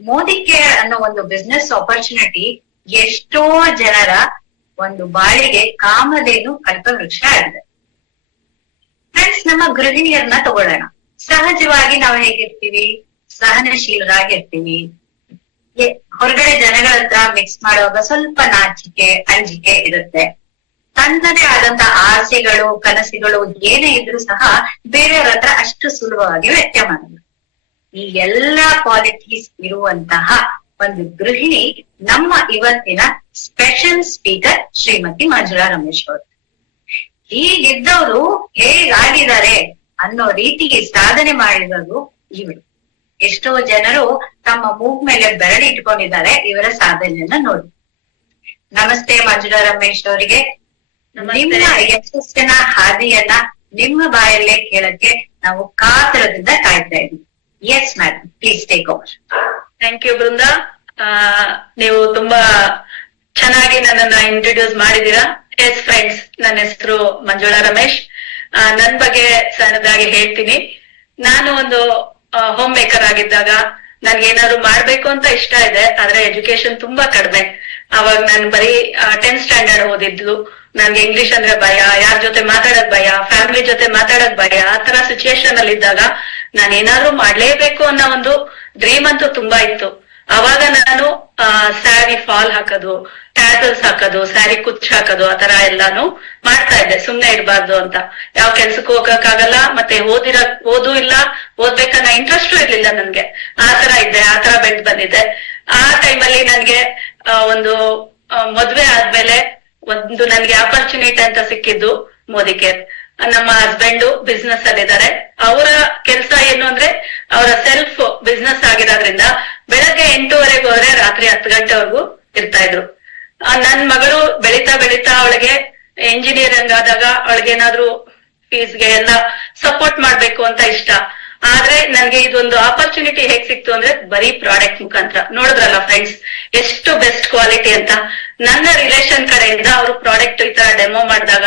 ಮೋದಿ ಕೇರ್ ಅನ್ನೋ ಒಂದು ಬಿಸ್ನೆಸ್ ಆಪರ್ಚುನಿಟಿ ಎಷ್ಟೋ ಜನರ ಒಂದು ಬಾಳಿಗೆ ಕಾಮಧೇನು ಕಲ್ಪವೃಕ್ಷ ಆಗಿದೆ. ಫ್ರೆಂಡ್ಸ್, ನಮ್ಮ ಗೃಹಿಣಿಯರನ್ನ ತಗೊಳ್ಳೋಣ. ಸಹಜವಾಗಿ ನಾವು ಹೇಗಿರ್ತೀವಿ? ಸಹನಶೀಲರಾಗಿರ್ತೀವಿ. ಹೊರಗಡೆ ಜನಗಳ ಹತ್ರ ಮಿಕ್ಸ್ ಮಾಡುವಾಗ ಸ್ವಲ್ಪ ನಾಚಿಕೆ, ಅಂಜಿಕೆ ಇರುತ್ತೆ. ತನ್ನದೇ ಆದಂತ ಆಸೆಗಳು, ಕನಸುಗಳು ಏನೇ ಇದ್ರೂ ಸಹ ಬೇರೆಯವ್ರ ಹತ್ರ ಅಷ್ಟು ಸುಲಭವಾಗಿ ವ್ಯಕ್ತ ಮಾಡಲ್ಲ. ಈ ಎಲ್ಲಾ ಕ್ವಾಲಿಟೀಸ್ ಇರುವಂತಹ ಒಂದು ಗೃಹಿಣಿ ನಮ್ಮ ಇವತ್ತಿನ ಸ್ಪೆಷಲ್ ಸ್ಪೀಕರ್ ಶ್ರೀಮತಿ ಮಂಜುಳಾ ರಮೇಶ್ ಅವರು. ಹೀಗಿದ್ದವರು ಹೇಗಾಗಿದ್ದಾರೆ ಅನ್ನೋ ರೀತಿಗೆ ಸಾಧನೆ ಮಾಡಿರೋದು ಇವರು. ಎಷ್ಟೋ ಜನರು ತಮ್ಮ ಮೂಗ್ ಮೇಲೆ ಬೆರಳು ಇಟ್ಕೊಂಡಿದ್ದಾರೆ ಇವರ ಸಾಧನೆಯನ್ನ ನೋಡಿ. ನಮಸ್ತೆ ಮಂಜುಳಾ ರಮೇಶ್ ಅವರಿಗೆ. ನಿಮ್ಮ ಯಶಸ್ಸಿನ ಹಾದಿಯನ್ನ ನಿಮ್ಮ ಬಾಯಲ್ಲೇ ಕೇಳಕ್ಕೆ ನಾವು ಕಾತರದಿಂದ ಕಾಯ್ತಾ ಇದ್ದೀವಿ. Yes madam, please take over. Thank you Brinda. ನೀವು ತುಂಬಾ ಚೆನ್ನಾಗಿ ನನ್ನನ್ನ ಇಂಟ್ರೊಡ್ಯೂಸ್ ಮಾಡಿದೀರಾ. ಎಸ್ ಫ್ರೆಂಡ್ಸ್, ನನ್ನ ಹೆಸರು ಮಂಜುಳಾ ರಮೇಶ್. ನನ್ ಬಗ್ಗೆ ಸಣ್ಣದಾಗಿ ಹೇಳ್ತೀನಿ. ನಾನು ಒಂದು ಹೋಮ್ ಮೇಕರ್ ಆಗಿದ್ದಾಗ ನನ್ಗೆ ಏನಾದ್ರು ಮಾಡ್ಬೇಕು ಅಂತ ಇಷ್ಟ ಇದೆ, ಆದ್ರೆ ಎಜುಕೇಶನ್ ತುಂಬಾ ಕಡಿಮೆ. ಅವಾಗ ನಾನು ಬರೀ 10th ಸ್ಟ್ಯಾಂಡರ್ಡ್ ಓದಿದ್ಲು. ನನ್ಗೆ ಇಂಗ್ಲಿಷ್ ಅಂದ್ರೆ ಭಯ, ಯಾರ ಜೊತೆ ಮಾತಾಡೋದ್ ಭಯ, ಫ್ಯಾಮಿಲಿ ಜೊತೆ ಮಾತಾಡೋದ್ ಭಯ. ಆ ತರ ಸಿಚುಯೇಷನ್ ಅಲ್ಲಿ ಇದ್ದಾಗ ನಾನು ಏನಾದ್ರು ಮಾಡ್ಲೇಬೇಕು ಅನ್ನೋ ಒಂದು ಡ್ರೀಮ್ ಅಂತೂ ತುಂಬಾ ಇತ್ತು. ಅವಾಗ ನಾನು ಸ್ಯಾರಿ ಫಾಲ್ ಹಾಕೋದು, ಟ್ಯಾಸಲ್ಸ್ ಹಾಕೋದು, ಸ್ಯಾರಿ ಕುಚ್ ಹಾಕೋದು, ಆ ತರ ಎಲ್ಲಾನು ಮಾಡ್ತಾ ಇದ್ದೆ. ಸುಮ್ನೆ ಇರ್ಬಾರ್ದು ಅಂತ. ಯಾವ ಕೆಲ್ಸಕ್ಕೂ ಹೋಗಕ್ಕಾಗಲ್ಲ, ಮತ್ತೆ ಓದೂ ಇಲ್ಲ, ಓದ್ಬೇಕನ್ನ ಇಂಟ್ರೆಸ್ಟು ಇರ್ಲಿಲ್ಲ ನನ್ಗೆ. ಆ ತರ ಇದ್ದೆ, ಆ ತರ ಬೆಳೆದ್ ಬಂದಿದ್ದೆ. ಆ ಟೈಮಲ್ಲಿ ನನ್ಗೆ ಒಂದು ಮದ್ವೆ ಆದ್ಮೇಲೆ ಒಂದು ನನ್ಗೆ ಆಪರ್ಚುನಿಟಿ ಅಂತ ಸಿಕ್ಕಿದ್ದು ಮೋದಿ ಕೇರ್. ನಮ್ಮ ಹಸ್ಬೆಂಡ್ ಬಿಸ್ನೆಸ್ ಅಲ್ಲಿದ್ದಾರೆ. ಅವರ ಕೆಲಸ ಏನು ಅಂದ್ರೆ ಅವರ ಸೆಲ್ಫ್ ಬಿಸ್ನೆಸ್ ಆಗಿರೋದ್ರಿಂದ ಬೆಳಗ್ಗೆ 8:30 ಹೋದ್ರೆ ರಾತ್ರಿ 10 ಗಂಟೆವರೆಗೂ ಇರ್ತಾ ಇದ್ರು. ನನ್ ಮಗಳು ಬೆಳೀತಾ ಬೆಳೀತಾ ಅವಳಿಗೆ ಇಂಜಿನಿಯರಿಂಗ್ ಆದಾಗ ಅವಳಿಗೇನಾದ್ರೂ ಫೀಸ್ಗೆ ಎಲ್ಲ ಸಪೋರ್ಟ್ ಮಾಡ್ಬೇಕು ಅಂತ ಇಷ್ಟ. ಆದ್ರೆ ನನ್ಗೆ ಇದೊಂದು ಆಪರ್ಚುನಿಟಿ ಹೇಗ್ ಸಿಕ್ತು ಅಂದ್ರೆ ಬರೀ ಪ್ರಾಡಕ್ಟ್ ಮುಖಾಂತರ. ನೋಡಿದ್ರಲ್ಲ ಫ್ರೆಂಡ್ಸ್, ಎಷ್ಟು ಬೆಸ್ಟ್ ಕ್ವಾಲಿಟಿ ಅಂತ. ನನ್ನ ರಿಲೇಷನ್ ಕಡೆಯಿಂದ ಅವರು ಪ್ರಾಡಕ್ಟ್ ಈ ತರ ಡೆಮೋ ಮಾಡಿದಾಗ,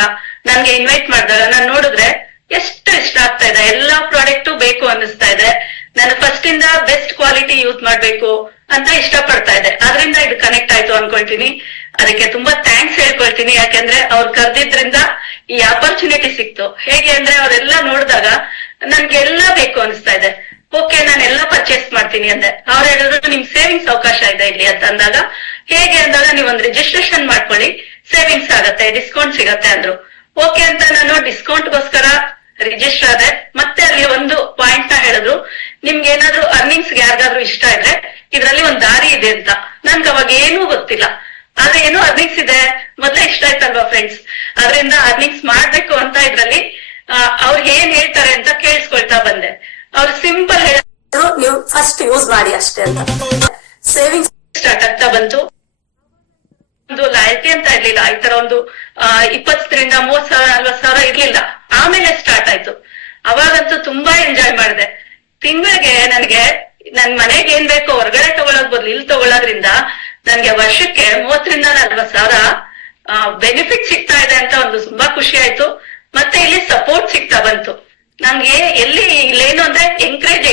ನನ್ಗೆ ಇನ್ವೈಟ್ ಮಾಡಿದಾಗ ನಾನು ನೋಡಿದ್ರೆ ಎಷ್ಟು ಇಷ್ಟ ಆಗ್ತಾ ಇದೆ. ಎಲ್ಲಾ ಪ್ರಾಡಕ್ಟು ಬೇಕು ಅನ್ನಿಸ್ತಾ ಇದೆ. ನಾನು ಫಸ್ಟ್ ಇಂದ ಬೆಸ್ಟ್ ಕ್ವಾಲಿಟಿ ಯೂಸ್ ಮಾಡ್ಬೇಕು ಅಂತ ಇಷ್ಟ ಪಡ್ತಾ ಇದೆ. ಅದರಿಂದ ಇದು ಕನೆಕ್ಟ್ ಆಯ್ತು ಅನ್ಕೊಳ್ತೀನಿ. ಅದಕ್ಕೆ ತುಂಬಾ ಥ್ಯಾಂಕ್ಸ್ ಹೇಳ್ಕೊಳ್ತೀನಿ. ಯಾಕೆಂದ್ರೆ ಅವ್ರು ಕರ್ದಿದ್ರಿಂದ ಈ ಆಪರ್ಚುನಿಟಿ ಸಿಕ್ತು. ಹೇಗೆ ಅಂದ್ರೆ ಅವರೆಲ್ಲ ನೋಡಿದಾಗ ನನ್ಗೆಲ್ಲ ಬೇಕು ಅನಿಸ್ತಾ ಇದೆ. ಓಕೆ, ನಾನೆಲ್ಲ ಪರ್ಚೇಸ್ ಮಾಡ್ತೀನಿ ಅಂದೆ. ಅವ್ರು ಹೇಳಿದ್ರು ನಿಮ್ ಸೇವಿಂಗ್ಸ್ ಅವಕಾಶ ಇದೆ ಇಲ್ಲಿ ಅಂತ ಅಂದಾಗ, ಹೇಗೆ ಅಂದಾಗ ನೀವೊಂದು ರಿಜಿಸ್ಟ್ರೇಷನ್ ಮಾಡ್ಕೊಳ್ಳಿ, ಸೇವಿಂಗ್ಸ್ ಆಗತ್ತೆ, ಡಿಸ್ಕೌಂಟ್ ಸಿಗತ್ತೆ ಅಂದ್ರು. ಓಕೆ ಅಂತ ನಾನು ಡಿಸ್ಕೌಂಟ್ಗೋಸ್ಕರ ರಿಜಿಸ್ಟರ್ ಆದೆ. ಮತ್ತೆ ಅಲ್ಲಿ ಒಂದು ಪಾಯಿಂಟ್ ನ ಹೇಳಿದ್ರು, ನಿಮ್ಗೆ ಏನಾದ್ರು ಅರ್ನಿಂಗ್ಸ್ ಯಾರಿಗಾದ್ರೂ ಇಷ್ಟ ಇದ್ರೆ ಇದ್ರಲ್ಲಿ ಒಂದ್ ದಾರಿ ಇದೆ ಅಂತ. ನನ್ಗೆ ಅವಾಗ ಏನೂ ಗೊತ್ತಿಲ್ಲ. ಆದ್ರೆ ಏನೋ ಅರ್ನಿಂಗ್ಸ್ ಇದೆ ಮೊದ್ಲೇ ಇಷ್ಟ ಆಯ್ತಲ್ವಾ ಫ್ರೆಂಡ್ಸ್. ಅದರಿಂದ ಅರ್ನಿಂಗ್ಸ್ ಮಾಡ್ಬೇಕು ಅಂತ ಇದ್ರಲ್ಲಿ ಅವ್ರಿಗೆ ಏನ್ ಹೇಳ್ತಾರೆ ಅಂತ ಕೇಳಿಸ್ಕೊಳ್ತಾ ಬಂದೆ. ಅವ್ರು ಸಿಂಪಲ್ ಹೇಳಿದ್ರು, ನೀವು ಫಸ್ಟ್ ಯೂಸ್ ಮಾಡಿ ಅಷ್ಟೇ ಅಂತ. ಸೇವಿಂಗ್ಸ್ ಸ್ಟಾರ್ಟ್ ಆಗ್ತಾ ಬಂತು. ಒಂದು ಲಾಯಲ್ಟಿ ಅಂತ ಇರ್ಲಿಲ್ಲ. ಈ ತರ ಒಂದು 20,000 30,000 40,000 ಇರ್ಲಿಲ್ಲ. ಆಮೇಲೆ ಸ್ಟಾರ್ಟ್ ಆಯ್ತು. ಅವಾಗಂತೂ ತುಂಬಾ ಎಂಜಾಯ್ ಮಾಡಿದೆ. ತಿಂಗಳಿಗೆ ನನಗೆ ನನ್ ಮನೆಗೆ ಏನ್ ಬೇಕೋ ಹೊರಗಡೆ ತಗೊಳೋದ್ ಬದಲು ಇಲ್ಲಿ ತಗೊಳ್ಳೋದ್ರಿಂದ ನನ್ಗೆ ವರ್ಷಕ್ಕೆ 30,000-40,000 ಬೆನಿಫಿಟ್ ಸಿಗ್ತಾ ಇದೆ ಅಂತ ಒಂದು ತುಂಬಾ ಖುಷಿ ಆಯ್ತು. ಮತ್ತೆ ಇಲ್ಲಿ ಸಪೋರ್ಟ್ ಸಿಗ್ತಾ ಬಂತು. ನಂಗೆ ಎಲ್ಲಿ ಇಲ್ಲೇನು ಅಂದ್ರೆ ಎಂಕರೇಜ್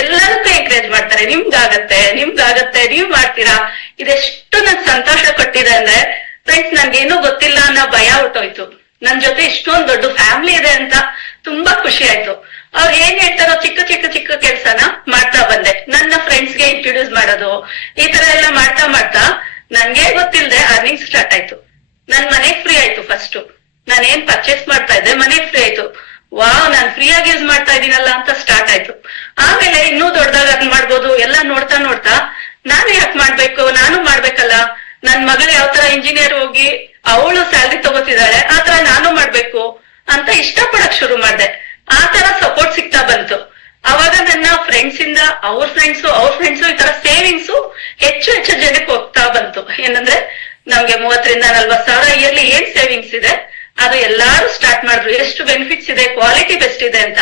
ಎಲ್ಲದಕ್ಕೂ ಎಂಕರೇಜ್ ಮಾಡ್ತಾರೆ. ನಿಮ್ಗಾಗತ್ತೆ, ನೀವ್ ಮಾಡ್ತೀರಾ. ಇದೆಷ್ಟು ನನ್ಗೆ ಸಂತೋಷ ಕೊಟ್ಟಿದೆ ಅಂದ್ರೆ ಫ್ರೆಂಡ್ಸ್, ನನ್ಗೇನು ಗೊತ್ತಿಲ್ಲ ಅನ್ನೋ ಭಯ ಹೊಟ್ಟೋಯ್ತು. ನನ್ ಜೊತೆ ಇಷ್ಟೊಂದು ದೊಡ್ಡ ಫ್ಯಾಮಿಲಿ ಇದೆ ಅಂತ ತುಂಬಾ ಖುಷಿ ಆಯ್ತು. ಅವ್ರು ಏನ್ ಹೇಳ್ತಾರೋ ಚಿಕ್ಕ ಚಿಕ್ಕ ಚಿಕ್ಕ ಕೆಲ್ಸನ ಮಾಡ್ತಾ ಬಂದೆ. ನನ್ನ ಫ್ರೆಂಡ್ಸ್ಗೆ ಇಂಟ್ರೊಡ್ಯೂಸ್ ಮಾಡೋದು, ಈ ತರ ಎಲ್ಲ ಮಾಡ್ತಾ ಮಾಡ್ತಾ ನನ್ಗೆ ಗೊತ್ತಿಲ್ಲದೆ ಅರ್ನಿಂಗ್ ಸ್ಟಾರ್ಟ್ ಆಯ್ತು. ನನ್ ಮನೆಗ್ ಫ್ರೀ ಆಯ್ತು. ಫಸ್ಟ್ ನಾನು ಏನ್ ಪರ್ಚೇಸ್ ಮಾಡ್ತಾ ಇದ್ದೆ ಮನೆಗ್ ಫ್ರೀ ಆಯ್ತು. ವಾವ್, ನಾನ್ ಫ್ರೀ ಆಗಿ ಯೂಸ್ ಮಾಡ್ತಾ ಇದೀನಲ್ಲ ಅಂತ ಸ್ಟಾರ್ಟ್ ಆಯ್ತು. ಆಮೇಲೆ ಇನ್ನೂ ದೊಡ್ಡದಾಗ ಅದ್ ಮಾಡ್ಬೋದು ಎಲ್ಲ ನೋಡ್ತಾ ನೋಡ್ತಾ ನಾನು ಯಾಕೆ ಮಾಡ್ಬೇಕು, ನಾನು ಮಾಡ್ಬೇಕಲ್ಲ, ನನ್ ಮಗಳು ಯಾವ ತರ ಇಂಜಿನಿಯರ್ ಹೋಗಿ ಅವಳು ಸ್ಯಾಲ್ರಿ ತಗೋತಿದ್ದಾಳೆ ಆ ತರ ನಾನು ಮಾಡ್ಬೇಕು ಅಂತ ಇಷ್ಟಪಡಕ್ ಶುರು ಮಾಡ್ದೆ. ಆ ತರ ಸಪೋರ್ಟ್ ಸಿಗ್ತಾ ಬಂತು. ಅವಾಗ ನನ್ನ ಫ್ರೆಂಡ್ಸ್ ಇಂದ ಅವ್ರ ಫ್ರೆಂಡ್ಸು ಈ ತರ ಸೇವಿಂಗ್ಸು ಹೆಚ್ಚು ಹೆಚ್ಚು ಜನಕ್ಕೆ ಹೋಗ್ತಾ ಬಂತು. ಏನಂದ್ರೆ ನಮ್ಗೆ 30,000-40,000 ಇಯರ್ಲಿ ಏನ್ ಸೇವಿಂಗ್ಸ್ ಇದೆ ಅದು ಎಲ್ಲಾರು ಸ್ಟಾರ್ಟ್ ಮಾಡಿದ್ರು. ಎಷ್ಟು ಬೆನಿಫಿಟ್ಸ್ ಇದೆ, ಕ್ವಾಲಿಟಿ ಬೆಸ್ಟ್ ಇದೆ ಅಂತ.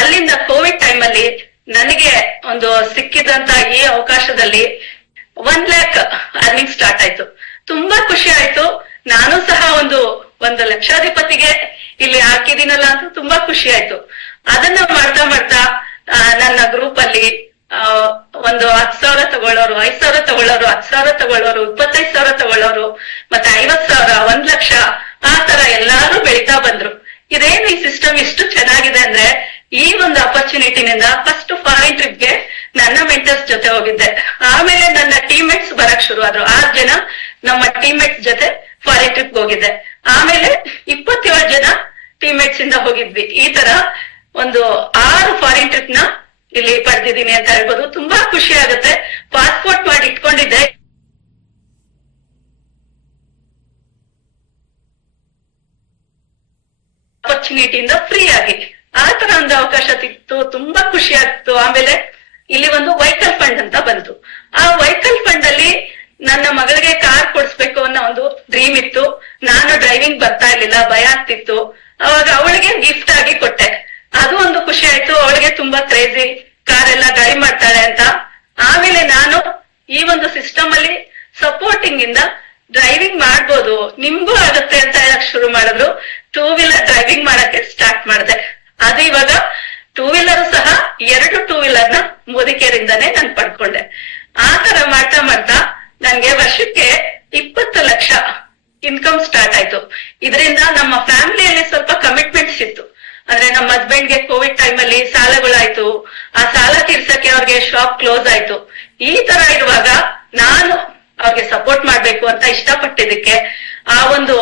ಅಲ್ಲಿಂದ ಕೋವಿಡ್ ಟೈಮ್ ಅಲ್ಲಿ ನನಗೆ ಒಂದು ಸಿಕ್ಕಿದಂತ ಈ ಅವಕಾಶದಲ್ಲಿ 1 lakh ಅರ್ನಿಂಗ್ ಸ್ಟಾರ್ಟ್ ಆಯ್ತು. ತುಂಬಾ ಖುಷಿ ಆಯ್ತು. ನಾನು ಸಹ ಒಂದು ಲಕ್ಷಾಧಿಪತಿಗೆ ಇಲ್ಲಿ ಹಾಕಿದೀನಲ್ಲ ಅಂತ ತುಂಬಾ ಖುಷಿ ಆಯ್ತು. ಅದನ್ನ ಮಾಡ್ತಾ ಮಾಡ್ತಾ ನನ್ನ ಗ್ರೂಪ್ ಅಲ್ಲಿ ಒಂದು 10,000 ತಗೊಳ್ಳೋರು, 5,000 ತಗೊಳ್ಳೋರು, 10,000 ತಗೊಳ್ಳೋರು, 25,000 ತಗೊಳ್ಳೋರು, ಮತ್ತೆ 50,000, 1 ಲಕ್ಷ, ಆ ತರ ಎಲ್ಲಾರು ಬೆಳಿತಾ ಬಂದ್ರು. ಇದೇನು ಈ ಸಿಸ್ಟಮ್ ಇಷ್ಟು ಚೆನ್ನಾಗಿದೆ ಅಂದ್ರೆ ಈ ಒಂದು ಅಪರ್ಚುನಿಟಿನಿಂದ ಫಸ್ಟ್ ಫಾರಿನ್ ಟ್ರಿಪ್ಗೆ ನನ್ನ ಮೆಂಟರ್ಸ್ ಜೊತೆ ಹೋಗಿದ್ದೆ. ಆಮೇಲೆ ನನ್ನ ಟೀಮ್ಮೇಟ್ಸ್ ಬರಕ್ ಶುರು ಆದ್ರು. 6 ಜನ ನಮ್ಮ ಟೀಮ್ಮೇಟ್ಸ್ ಜೊತೆ ಫಾರಿನ್ ಟ್ರಿಪ್ ಹೋಗಿದ್ದೆ. ಆಮೇಲೆ 27 ಜನ ಟೀಮ್ಮೇಟ್ಸ್ ಇಂದ ಹೋಗಿದ್ವಿ. ಈ ತರ ಒಂದು 6 ಫಾರಿನ್ ಟ್ರಿಪ್ ನ ಇಲ್ಲಿ ಪಡೆದಿದ್ದೀನಿ ಅಂತ ಹೇಳ್ಬೋದು. ತುಂಬಾ ಖುಷಿ ಆಗುತ್ತೆ. ಪಾಸ್ಪೋರ್ಟ್ ಮಾಡಿ ಇಟ್ಕೊಂಡಿದ್ದೆ, ಆಪರ್ಚುನಿಟಿಯಿಂದ ಫ್ರೀ ಆಗಿ ಆ ತರ ಒಂದು ಅವಕಾಶ ಸಿಕ್ತು. ತುಂಬಾ ಖುಷಿ ಆಗ್ತು. ಆಮೇಲೆ ಇಲ್ಲಿ ಒಂದು ವೆಹಿಕಲ್ ಫಂಡ್ ಅಂತ ಬಂತು. ಆ ವೆಹಿಕಲ್ ಫಂಡ್ ಅಲ್ಲಿ ನನ್ನ ಮಗಳಿಗೆ ಕಾರ್ ಕೊಡ್ಸ್ಬೇಕು ಅನ್ನೋ ಒಂದು ಡ್ರೀಮ್ ಇತ್ತು. ನಾನು ಡ್ರೈವಿಂಗ್ ಬರ್ತಾ ಇರ್ಲಿಲ್ಲ, ಭಯ ಆಗ್ತಿತ್ತು. ಅವಾಗ ಅವಳಿಗೆ ಗಿಫ್ಟ್ ಆಗಿ ಕೊಟ್ಟೆ. ಅದು ಒಂದು ಖುಷಿ ಆಯ್ತು. ಅವಳಿಗೆ ತುಂಬಾ ಕ್ರೇಜಿ, ಕಾರ್ ಎಲ್ಲ ಡ್ರೈವ್ ಮಾಡ್ತಾಳೆ ಅಂತ. ಆಮೇಲೆ ನಾನು ಈ ಒಂದು ಸಿಸ್ಟಮ್ ಅಲ್ಲಿ ಸಪೋರ್ಟಿಂಗ್ ಇಂದ ಡ್ರೈವಿಂಗ್ ಮಾಡ್ಬೋದು, ನಿಮ್ಗೂ ಆಗುತ್ತೆ ಅಂತ ಹೇಳಕ್ ಶುರು ಮಾಡಿದ್ರು. 2 ವೀಲರ್ ಡ್ರೈವಿಂಗ್ ಮಾಡಕ್ಕೆ ಸ್ಟಾರ್ಟ್ ಮಾಡಿದೆ. ಅದು ಇವಾಗ 2 ವೀಲರ್ ಸಹ 2 2 ವೀಲರ್ ನ ಮೋದಿಕೇರಿಂದಾನೇ ನಾನು ಪಡ್ಕೊಂಡೆ. ಆ ತರ ಮಾಡ್ತಾ ಮಾಡ್ತಾ ನನ್ಗೆ ವರ್ಷಕ್ಕೆ 20 ಲಕ್ಷ ಇನ್ಕಮ್ ಸ್ಟಾರ್ಟ್ ಆಯ್ತು. ಇದರಿಂದ ನಮ್ಮ ಫ್ಯಾಮಿಲಿಯಲ್ಲಿ ಸ್ವಲ್ಪ ಕಮಿಟ್ಮೆಂಟ್ಸ್ ಇತ್ತು. ಅಂದ್ರೆ ನಮ್ಮ ಹಸ್ಬೆಂಡ್ಗೆ ಕೋವಿಡ್ ಟೈಮ್ ಅಲ್ಲಿ ಸಾಲಗಳಾಯ್ತು. ಆ ಸಾಲ ತೀರ್ಸಕ್ಕೆ ಅವ್ರಿಗೆ ಶಾಪ್ ಕ್ಲೋಸ್ ಆಯ್ತು. ಈ ತರ ಇರುವಾಗ ನಾನು ಅವ್ರಿಗೆ ಸಪೋರ್ಟ್ ಮಾಡ್ಬೇಕು ಅಂತ ಇಷ್ಟಪಟ್ಟಿದ್ದಕ್ಕೆ ಆ ಒಂದು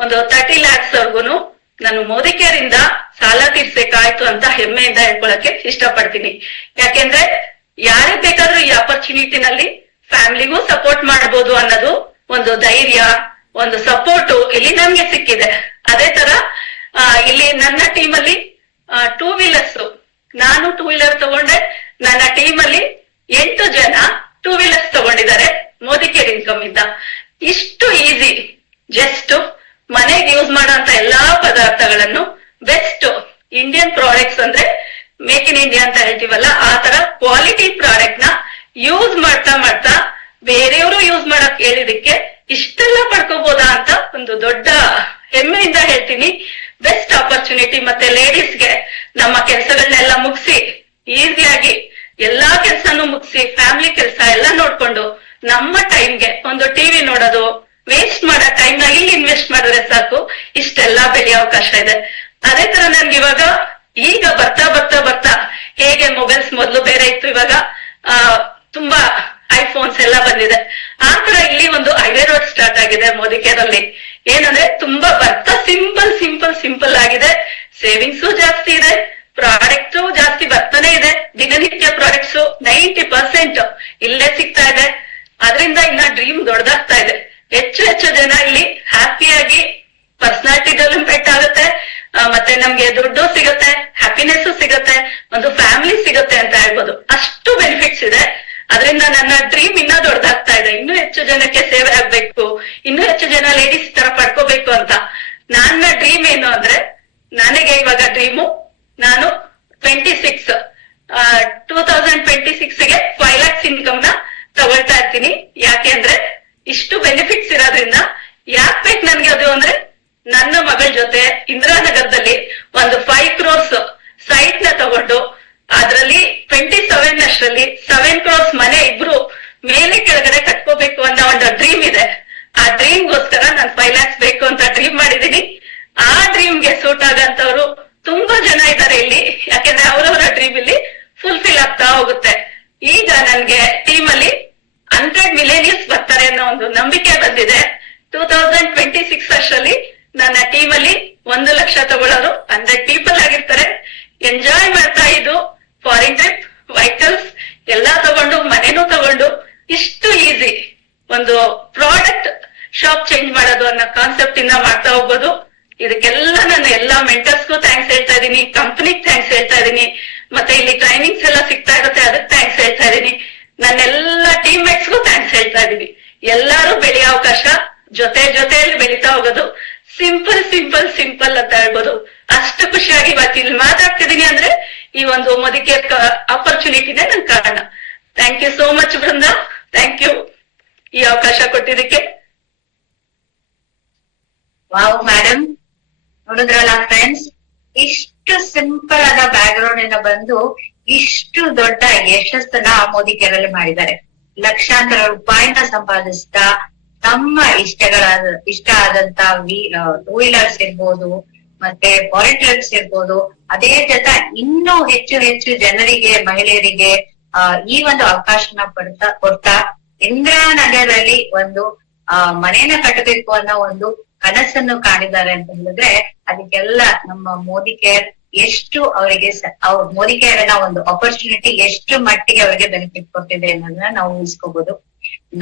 30 lakhs ವರ್ಗುನು ನಾನು ಮೋದಿ ಕೇರ್ ಇಂದ ಸಾಲ ತೀರ್ಸಬೇಕಾಯ್ತು ಅಂತ ಹೆಮ್ಮೆಯಿಂದ ಹೇಳ್ಕೊಳಕ್ಕೆ ಇಷ್ಟಪಡ್ತೀನಿ. ಯಾಕೆಂದ್ರೆ ಯಾರಿಗೆ ಬೇಕಾದ್ರೂ ಈ ಅಪರ್ಚುನಿಟಿನಲ್ಲಿ ಫ್ಯಾಮಿಲಿಗೂ ಸಪೋರ್ಟ್ ಮಾಡಬಹುದು ಅನ್ನೋದು ಒಂದು ಧೈರ್ಯ, ಒಂದು ಸಪೋರ್ಟ್ ಇಲ್ಲಿ ನಮ್ಗೆ ಸಿಕ್ಕಿದೆ. ಅದೇ ತರ ಇಲ್ಲಿ ನನ್ನ ಟೀಮ್ ಅಲ್ಲಿ 2 ವೀಲರ್ಸ್, ನಾನು 2 ವೀಲರ್ ತಗೊಂಡೆ. ನನ್ನ ಟೀಮ್ ಅಲ್ಲಿ 8 ಜನ 2 ವೀಲರ್ಸ್ ತಗೊಂಡಿದ್ದಾರೆ ಮೋದಿ ಕೇರ್ ಇನ್ಕಮ್ ಇಂದ. ಇಷ್ಟು ಈಸಿ, ಜಸ್ಟ್ ಮನೆಗೆ ಯೂಸ್ ಮಾಡುವಂತ ಎಲ್ಲಾ ಪದಾರ್ಥಗಳನ್ನು ಬೆಸ್ಟ್ ಇಂಡಿಯನ್ ಪ್ರಾಡಕ್ಟ್ಸ್ ಅಂದ್ರೆ ಮೇಕ್ ಇನ್ ಇಂಡಿಯಾ ಅಂತ ಹೇಳ್ತೀವಲ್ಲ, ಆ ತರ ಕ್ವಾಲಿಟಿ ಪ್ರಾಡಕ್ಟ್ ನ ಯೂಸ್ ಮಾಡ್ತಾ ಮಾಡ್ತಾ ಬೇರೆಯವರು ಯೂಸ್ ಮಾಡಕ್ ಹೇಳಿದಕ್ಕೆ ಇಷ್ಟೆಲ್ಲ ಪಡ್ಕೋಬಹುದಾ ಅಂತ ಒಂದು ದೊಡ್ಡ ಹೆಮ್ಮೆಯಿಂದ ಹೇಳ್ತೀನಿ. Best opportunity. ಮತ್ತೆ ಲೇಡೀಸ್ಗೆ ನಮ್ಮ ಕೆಲಸಗಳನ್ನೆಲ್ಲ ಮುಗಿಸಿ ಈಸಿಯಾಗಿ ಎಲ್ಲಾ ಕೆಲ್ಸನೂ ಮುಗಿಸಿ ಫ್ಯಾಮಿಲಿ ಕೆಲಸ ಎಲ್ಲ ನೋಡ್ಕೊಂಡು ನಮ್ಮ ಟೈಮ್ಗೆ ಒಂದು ಟಿವಿ ನೋಡೋದು, ವೇಸ್ಟ್ ಮಾಡೋ ಟೈಮ್ ನ ಇಲ್ಲಿ ಇನ್ವೆಸ್ಟ್ ಮಾಡಿದ್ರೆ ಸಾಕು, ಇಷ್ಟೆಲ್ಲಾ ಬೆಳೆಯೋ ಅವಕಾಶ ಇದೆ. ಅದೇ ತರ ನನ್ಗೆ ಇವಾಗ ಈಗ ಬರ್ತಾ ಬರ್ತಾ ಬರ್ತಾ ಹೇಗೆ ಮೊಬೈಲ್ಸ್ ಮೊದ್ಲು ಬೇರೆ ಇತ್ತು, ಇವಾಗ ತುಂಬಾ ಐಫೋನ್ಸ್ ಎಲ್ಲ ಬಂದಿದೆ. ಆ ತರ ಇಲ್ಲಿ ಒಂದು ಹೈವೇ ರೋಡ್ ಸ್ಟಾರ್ಟ್ ಆಗಿದೆ ಮೋದಿ ಕೇರ್ ಅಲ್ಲಿ. ಏನಂದ್ರೆ ತುಂಬಾ ಬರ್ತಾ ಸಿಂಪಲ್ ಸಿಂಪಲ್ ಸಿಂಪಲ್ ಆಗಿದೆ. ಸೇವಿಂಗ್ಸು ಜಾಸ್ತಿ ಇದೆ, ಪ್ರಾಡಕ್ಟ್ ಜಾಸ್ತಿ ಬರ್ತಾನೆ ಇದೆ. ದಿನನಿತ್ಯ ಪ್ರಾಡಕ್ಟ್ಸ್ 90% ಇಲ್ಲೇ ಸಿಗ್ತಾ ಇದೆ. ಅದರಿಂದ ಇನ್ನ ಡ್ರೀಮ್ ದೊಡ್ಡದಾಗ್ತಾ ಇದೆ. ಹೆಚ್ಚು ಹೆಚ್ಚು ಜನ ಇಲ್ಲಿ ಹ್ಯಾಪಿಯಾಗಿ ಪರ್ಸನಾಲಿಟಿ ಡೆವಲಪ್ಮೆಂಟ್ ಆಗುತ್ತೆ, ಮತ್ತೆ ನಮ್ಗೆ ದುಡ್ಡು ಸಿಗುತ್ತೆ, ಹ್ಯಾಪಿನೆಸ್ ಸಿಗುತ್ತೆ, ಒಂದು ಫ್ಯಾಮಿಲಿ ಸಿಗುತ್ತೆ ಅಂತ ಹೇಳ್ಬೋದು. ಅಷ್ಟು ಬೆನಿಫಿಟ್ಸ್ ಇದೆ. ಅದರಿಂದ ನನ್ನ ಡ್ರೀಮ್ ಇನ್ನೂ ದೊಡ್ಡದಾಗ್ತಾ ಇದೆ. ಇನ್ನೂ ಹೆಚ್ಚು ಜನಕ್ಕೆ ಸೇವೆ ಆಗ್ಬೇಕು, ಇನ್ನೂ ಹೆಚ್ಚು ಜನ ಲೇಡೀಸ್ ತರ ಪಡ್ಕೋಬೇಕು ಅಂತ. ನನ್ನ ಡ್ರೀಮ್ ಏನು ಅಂದ್ರೆ, ನನಗೆ ಇವಾಗ ಡ್ರೀಮು ನಾನು 2026ಗೆ 5 lakhs ಇನ್ಕಮ್ ನ ತಗೊಳ್ತಾ ಇರ್ತೀನಿ. ಯಾಕೆ ಅಂದ್ರೆ ಇಷ್ಟು ಬೆನಿಫಿಟ್ಸ್ ಇರೋದ್ರಿಂದ. ಯಾಕೆ ಬೇಕು ನನ್ಗೆ ಅದು ಅಂದ್ರೆ, ನನ್ನ ಮಗಳ ಜೊತೆ ಇಂದಿರಾನಗರದಲ್ಲಿ ಒಂದು 5 crores ಸೈಟ್ ನ ತಗೊಂಡು ಅದ್ರಲ್ಲಿ 27 ಅಷ್ಟರಲ್ಲಿ 7 crores ಮನೆ ಇಬ್ರು ಮೇಲೆ ಕೆಳಗಡೆ ಕಟ್ಕೋಬೇಕು ಅನ್ನೋ ಒಂದು ಡ್ರೀಮ್ ಇದೆ. ಆ ಡ್ರೀಮ್ಗೋಸ್ಕರ ನಾನು 5 lakhs ಬೇಕು ಅಂತ ಡ್ರೀಮ್ ಮಾಡಿದೀನಿ. ಆ ಡ್ರೀಮ್ಗೆ ಸೂಟ್ ಆಗಂತವ್ರು ತುಂಬಾ ಜನ ಕಂಪನಿಗೆ ಥ್ಯಾಂಕ್ಸ್ ಹೇಳ್ತಾ ಇದೀನಿ, ಮತ್ತೆ ಇಲ್ಲಿ ಟ್ರೈನಿಂಗ್ಸ್ ಎಲ್ಲ ಸಿಗ್ತಾ ಇರುತ್ತೆ ಅದಕ್ಕೆ ಥ್ಯಾಂಕ್ಸ್ ಹೇಳ್ತಾ ಇದೀನಿ, ನನ್ನೆಲ್ಲ ಟೀಮ್ ಮೇಟ್ಸ್ಗೂ ಥ್ಯಾಂಕ್ಸ್ ಹೇಳ್ತಾ ಇದೀನಿ. ಎಲ್ಲಾರು ಬೆಳೆಯೋ ಅವಕಾಶ ಜೊತೆಯಲ್ಲಿ ಬೆಳೀತಾ ಹೋಗೋದು, ಸಿಂಪಲ್ ಸಿಂಪಲ್ ಸಿಂಪಲ್ ಅಂತ ಹೇಳ್ಬೋದು. ಅಷ್ಟು ಖುಷಿಯಾಗಿ ಇವತ್ತು ಇಲ್ಲಿ ಮಾತಾಡ್ತಿದೀನಿ ಅಂದ್ರೆ ಈ ಒಂದು ಮೋದಿಕೆ ಅಪರ್ಚುನಿಟಿನೇ ನನ್ ಕಾರಣ. Thank you so much Brinda, thank you ಈ ಅವಕಾಶ ಕೊಟ್ಟಿದ್ದಕ್ಕೆ. ವಾವ್ ಮೇಡಮ್, ನೋಡಿದ್ರಲ್ಲ ಫ್ರೆಂಡ್ಸ್, ಇಷ್ಟು ಸಿಂಪಲ್ ಆದ ಬ್ಯಾಕ್ ಗ್ರೌಂಡ್ ಇಂದ ಬಂದು ಇಷ್ಟು ದೊಡ್ಡ ಯಶಸ್ಸನ್ನ ಮೋದಿ ಕೇರಳ ಮಾಡಿದ್ದಾರೆ. ಲಕ್ಷಾಂತರ ರೂಪಾಯಿನ ಸಂಪಾದಿಸ್ತಾ ತಮ್ಮ ಇಷ್ಟ ಆದಂತ ಟೂ ವೀಲರ್ಸ್ ಇರ್ಬೋದು, ಮತ್ತೆ ಫಾರಿನ್ ಟ್ರಿಪ್ಸ್ ಇರ್ಬೋದು, ಅದೇ ಜೊತೆ ಇನ್ನೂ ಹೆಚ್ಚು ಹೆಚ್ಚು ಜನರಿಗೆ, ಮಹಿಳೆಯರಿಗೆ ಈ ಒಂದು ಅವಕಾಶನ ಕೊಡ್ತಾ ಇಂದಿರಾನಗರಲ್ಲಿ ಒಂದು ಮನೇನ ಕಟ್ಟಬೇಕು ಅನ್ನೋ ಒಂದು ಕನಸನ್ನು ಕಾಣಿದ್ದಾರೆ ಅಂತ ಹೇಳಿದ್ರೆ ಅದಕ್ಕೆಲ್ಲ ನಮ್ಮ ಮೋದಿ ಕೇರ್ ಎಷ್ಟು ಅವರಿಗೆ ಮೋದಿ ಕೇರ್ ಒಂದು ಆಪರ್ಚುನಿಟಿ ಎಷ್ಟು ಮಟ್ಟಿಗೆ ಅವರಿಗೆ ಬೆನಿಫಿಟ್ ಕೊಟ್ಟಿದೆ ಅನ್ನೋದನ್ನ ನಾವು ಊಹಿಸ್ಕೋಬಹುದು.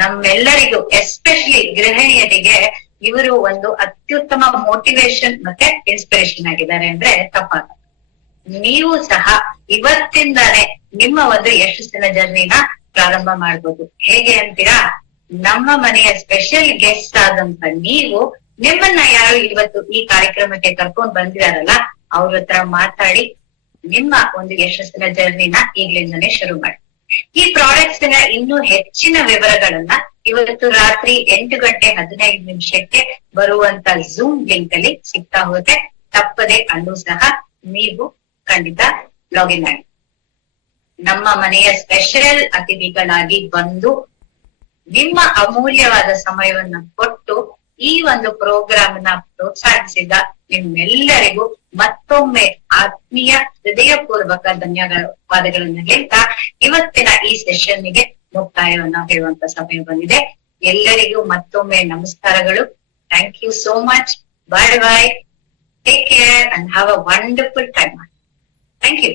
ನಮ್ಮೆಲ್ಲರಿಗೂ ಎಸ್ಪೆಷಲಿ ಗೃಹಿಣಿಯರಿಗೆ ಇವರು ಒಂದು ಅತ್ಯುತ್ತಮ ಮೋಟಿವೇಶನ್ ಮತ್ತೆ ಇನ್ಸ್ಪಿರೇಷನ್ ಆಗಿದ್ದಾರೆ ಅಂದ್ರೆ ತಪ್ಪಾಗ. ನೀವು ಸಹ ಇವತ್ತಿಂದಾನೇ ನಿಮ್ಮ ಒಂದು ಯಶಸ್ಸಿನ ಜರ್ನಿನ ಪ್ರಾರಂಭ ಮಾಡ್ಬೋದು. ಹೇಗೆ ಅಂತೀರಾ? ನಮ್ಮ ಮನೆಯ ಸ್ಪೆಷಲ್ ಗೆಸ್ಟ್ ಆದಂತ ನೀವು, ನಿಮ್ಮನ್ನ ಯಾರು ಇವತ್ತು ಈ ಕಾರ್ಯಕ್ರಮಕ್ಕೆ ಕರ್ಕೊಂಡ್ ಬಂದಿದಾರಲ್ಲ ಅವ್ರ ಹತ್ರ ಮಾತಾಡಿ ನಿಮ್ಮ ಒಂದು ಯಶಸ್ಸಿನ ಜರ್ನಿನ ಈಗ್ಲಿಂದನೇ ಶುರು ಮಾಡಿ. ಈ ಪ್ರಾಡಕ್ಟ್ಸ್ ನ ಇನ್ನೂ ಹೆಚ್ಚಿನ ವಿವರಗಳನ್ನ ಇವತ್ತು ರಾತ್ರಿ 8:15 ಬರುವಂತ ಝೂಮ್ ಲಿಂಕ್ ಅಲ್ಲಿ ಸಿಗ್ತಾ ಹೋಗುತ್ತೆ. ತಪ್ಪದೆ ಅಲ್ಲೂ ಸಹ ನೀವು ಖಂಡಿತ ಲಾಗಿನ್ ಆಗಿ ನಮ್ಮ ಮನೆಯ ಸ್ಪೆಷಲ್ ಅತಿಥಿಗಳಾಗಿ ಬಂದು ನಿಮ್ಮ ಅಮೂಲ್ಯವಾದ ಸಮಯವನ್ನ ಕೊಟ್ಟು ಈ ಒಂದು ಪ್ರೋಗ್ರಾಮ್ ನ ಪ್ರೋತ್ಸಾಹಿಸಿದ ನಿಮ್ಮೆಲ್ಲರಿಗೂ ಮತ್ತೊಮ್ಮೆ ಆತ್ಮೀಯ ಹೃದಯಪೂರ್ವಕ ಧನ್ಯವಾದಗಳನ್ನ ಹೇಳ್ತಾ ಇವತ್ತಿನ ಈ ಸೆಷನ್ಗೆ ಮುಕ್ತಾಯವನ್ನ ಹೇಳುವಂತ ಸಮಯ ಬಂದಿದೆ. ಎಲ್ಲರಿಗೂ ಮತ್ತೊಮ್ಮೆ ನಮಸ್ಕಾರಗಳು. Thank you so much. Bye bye. Take care and have a wonderful time. Thank you.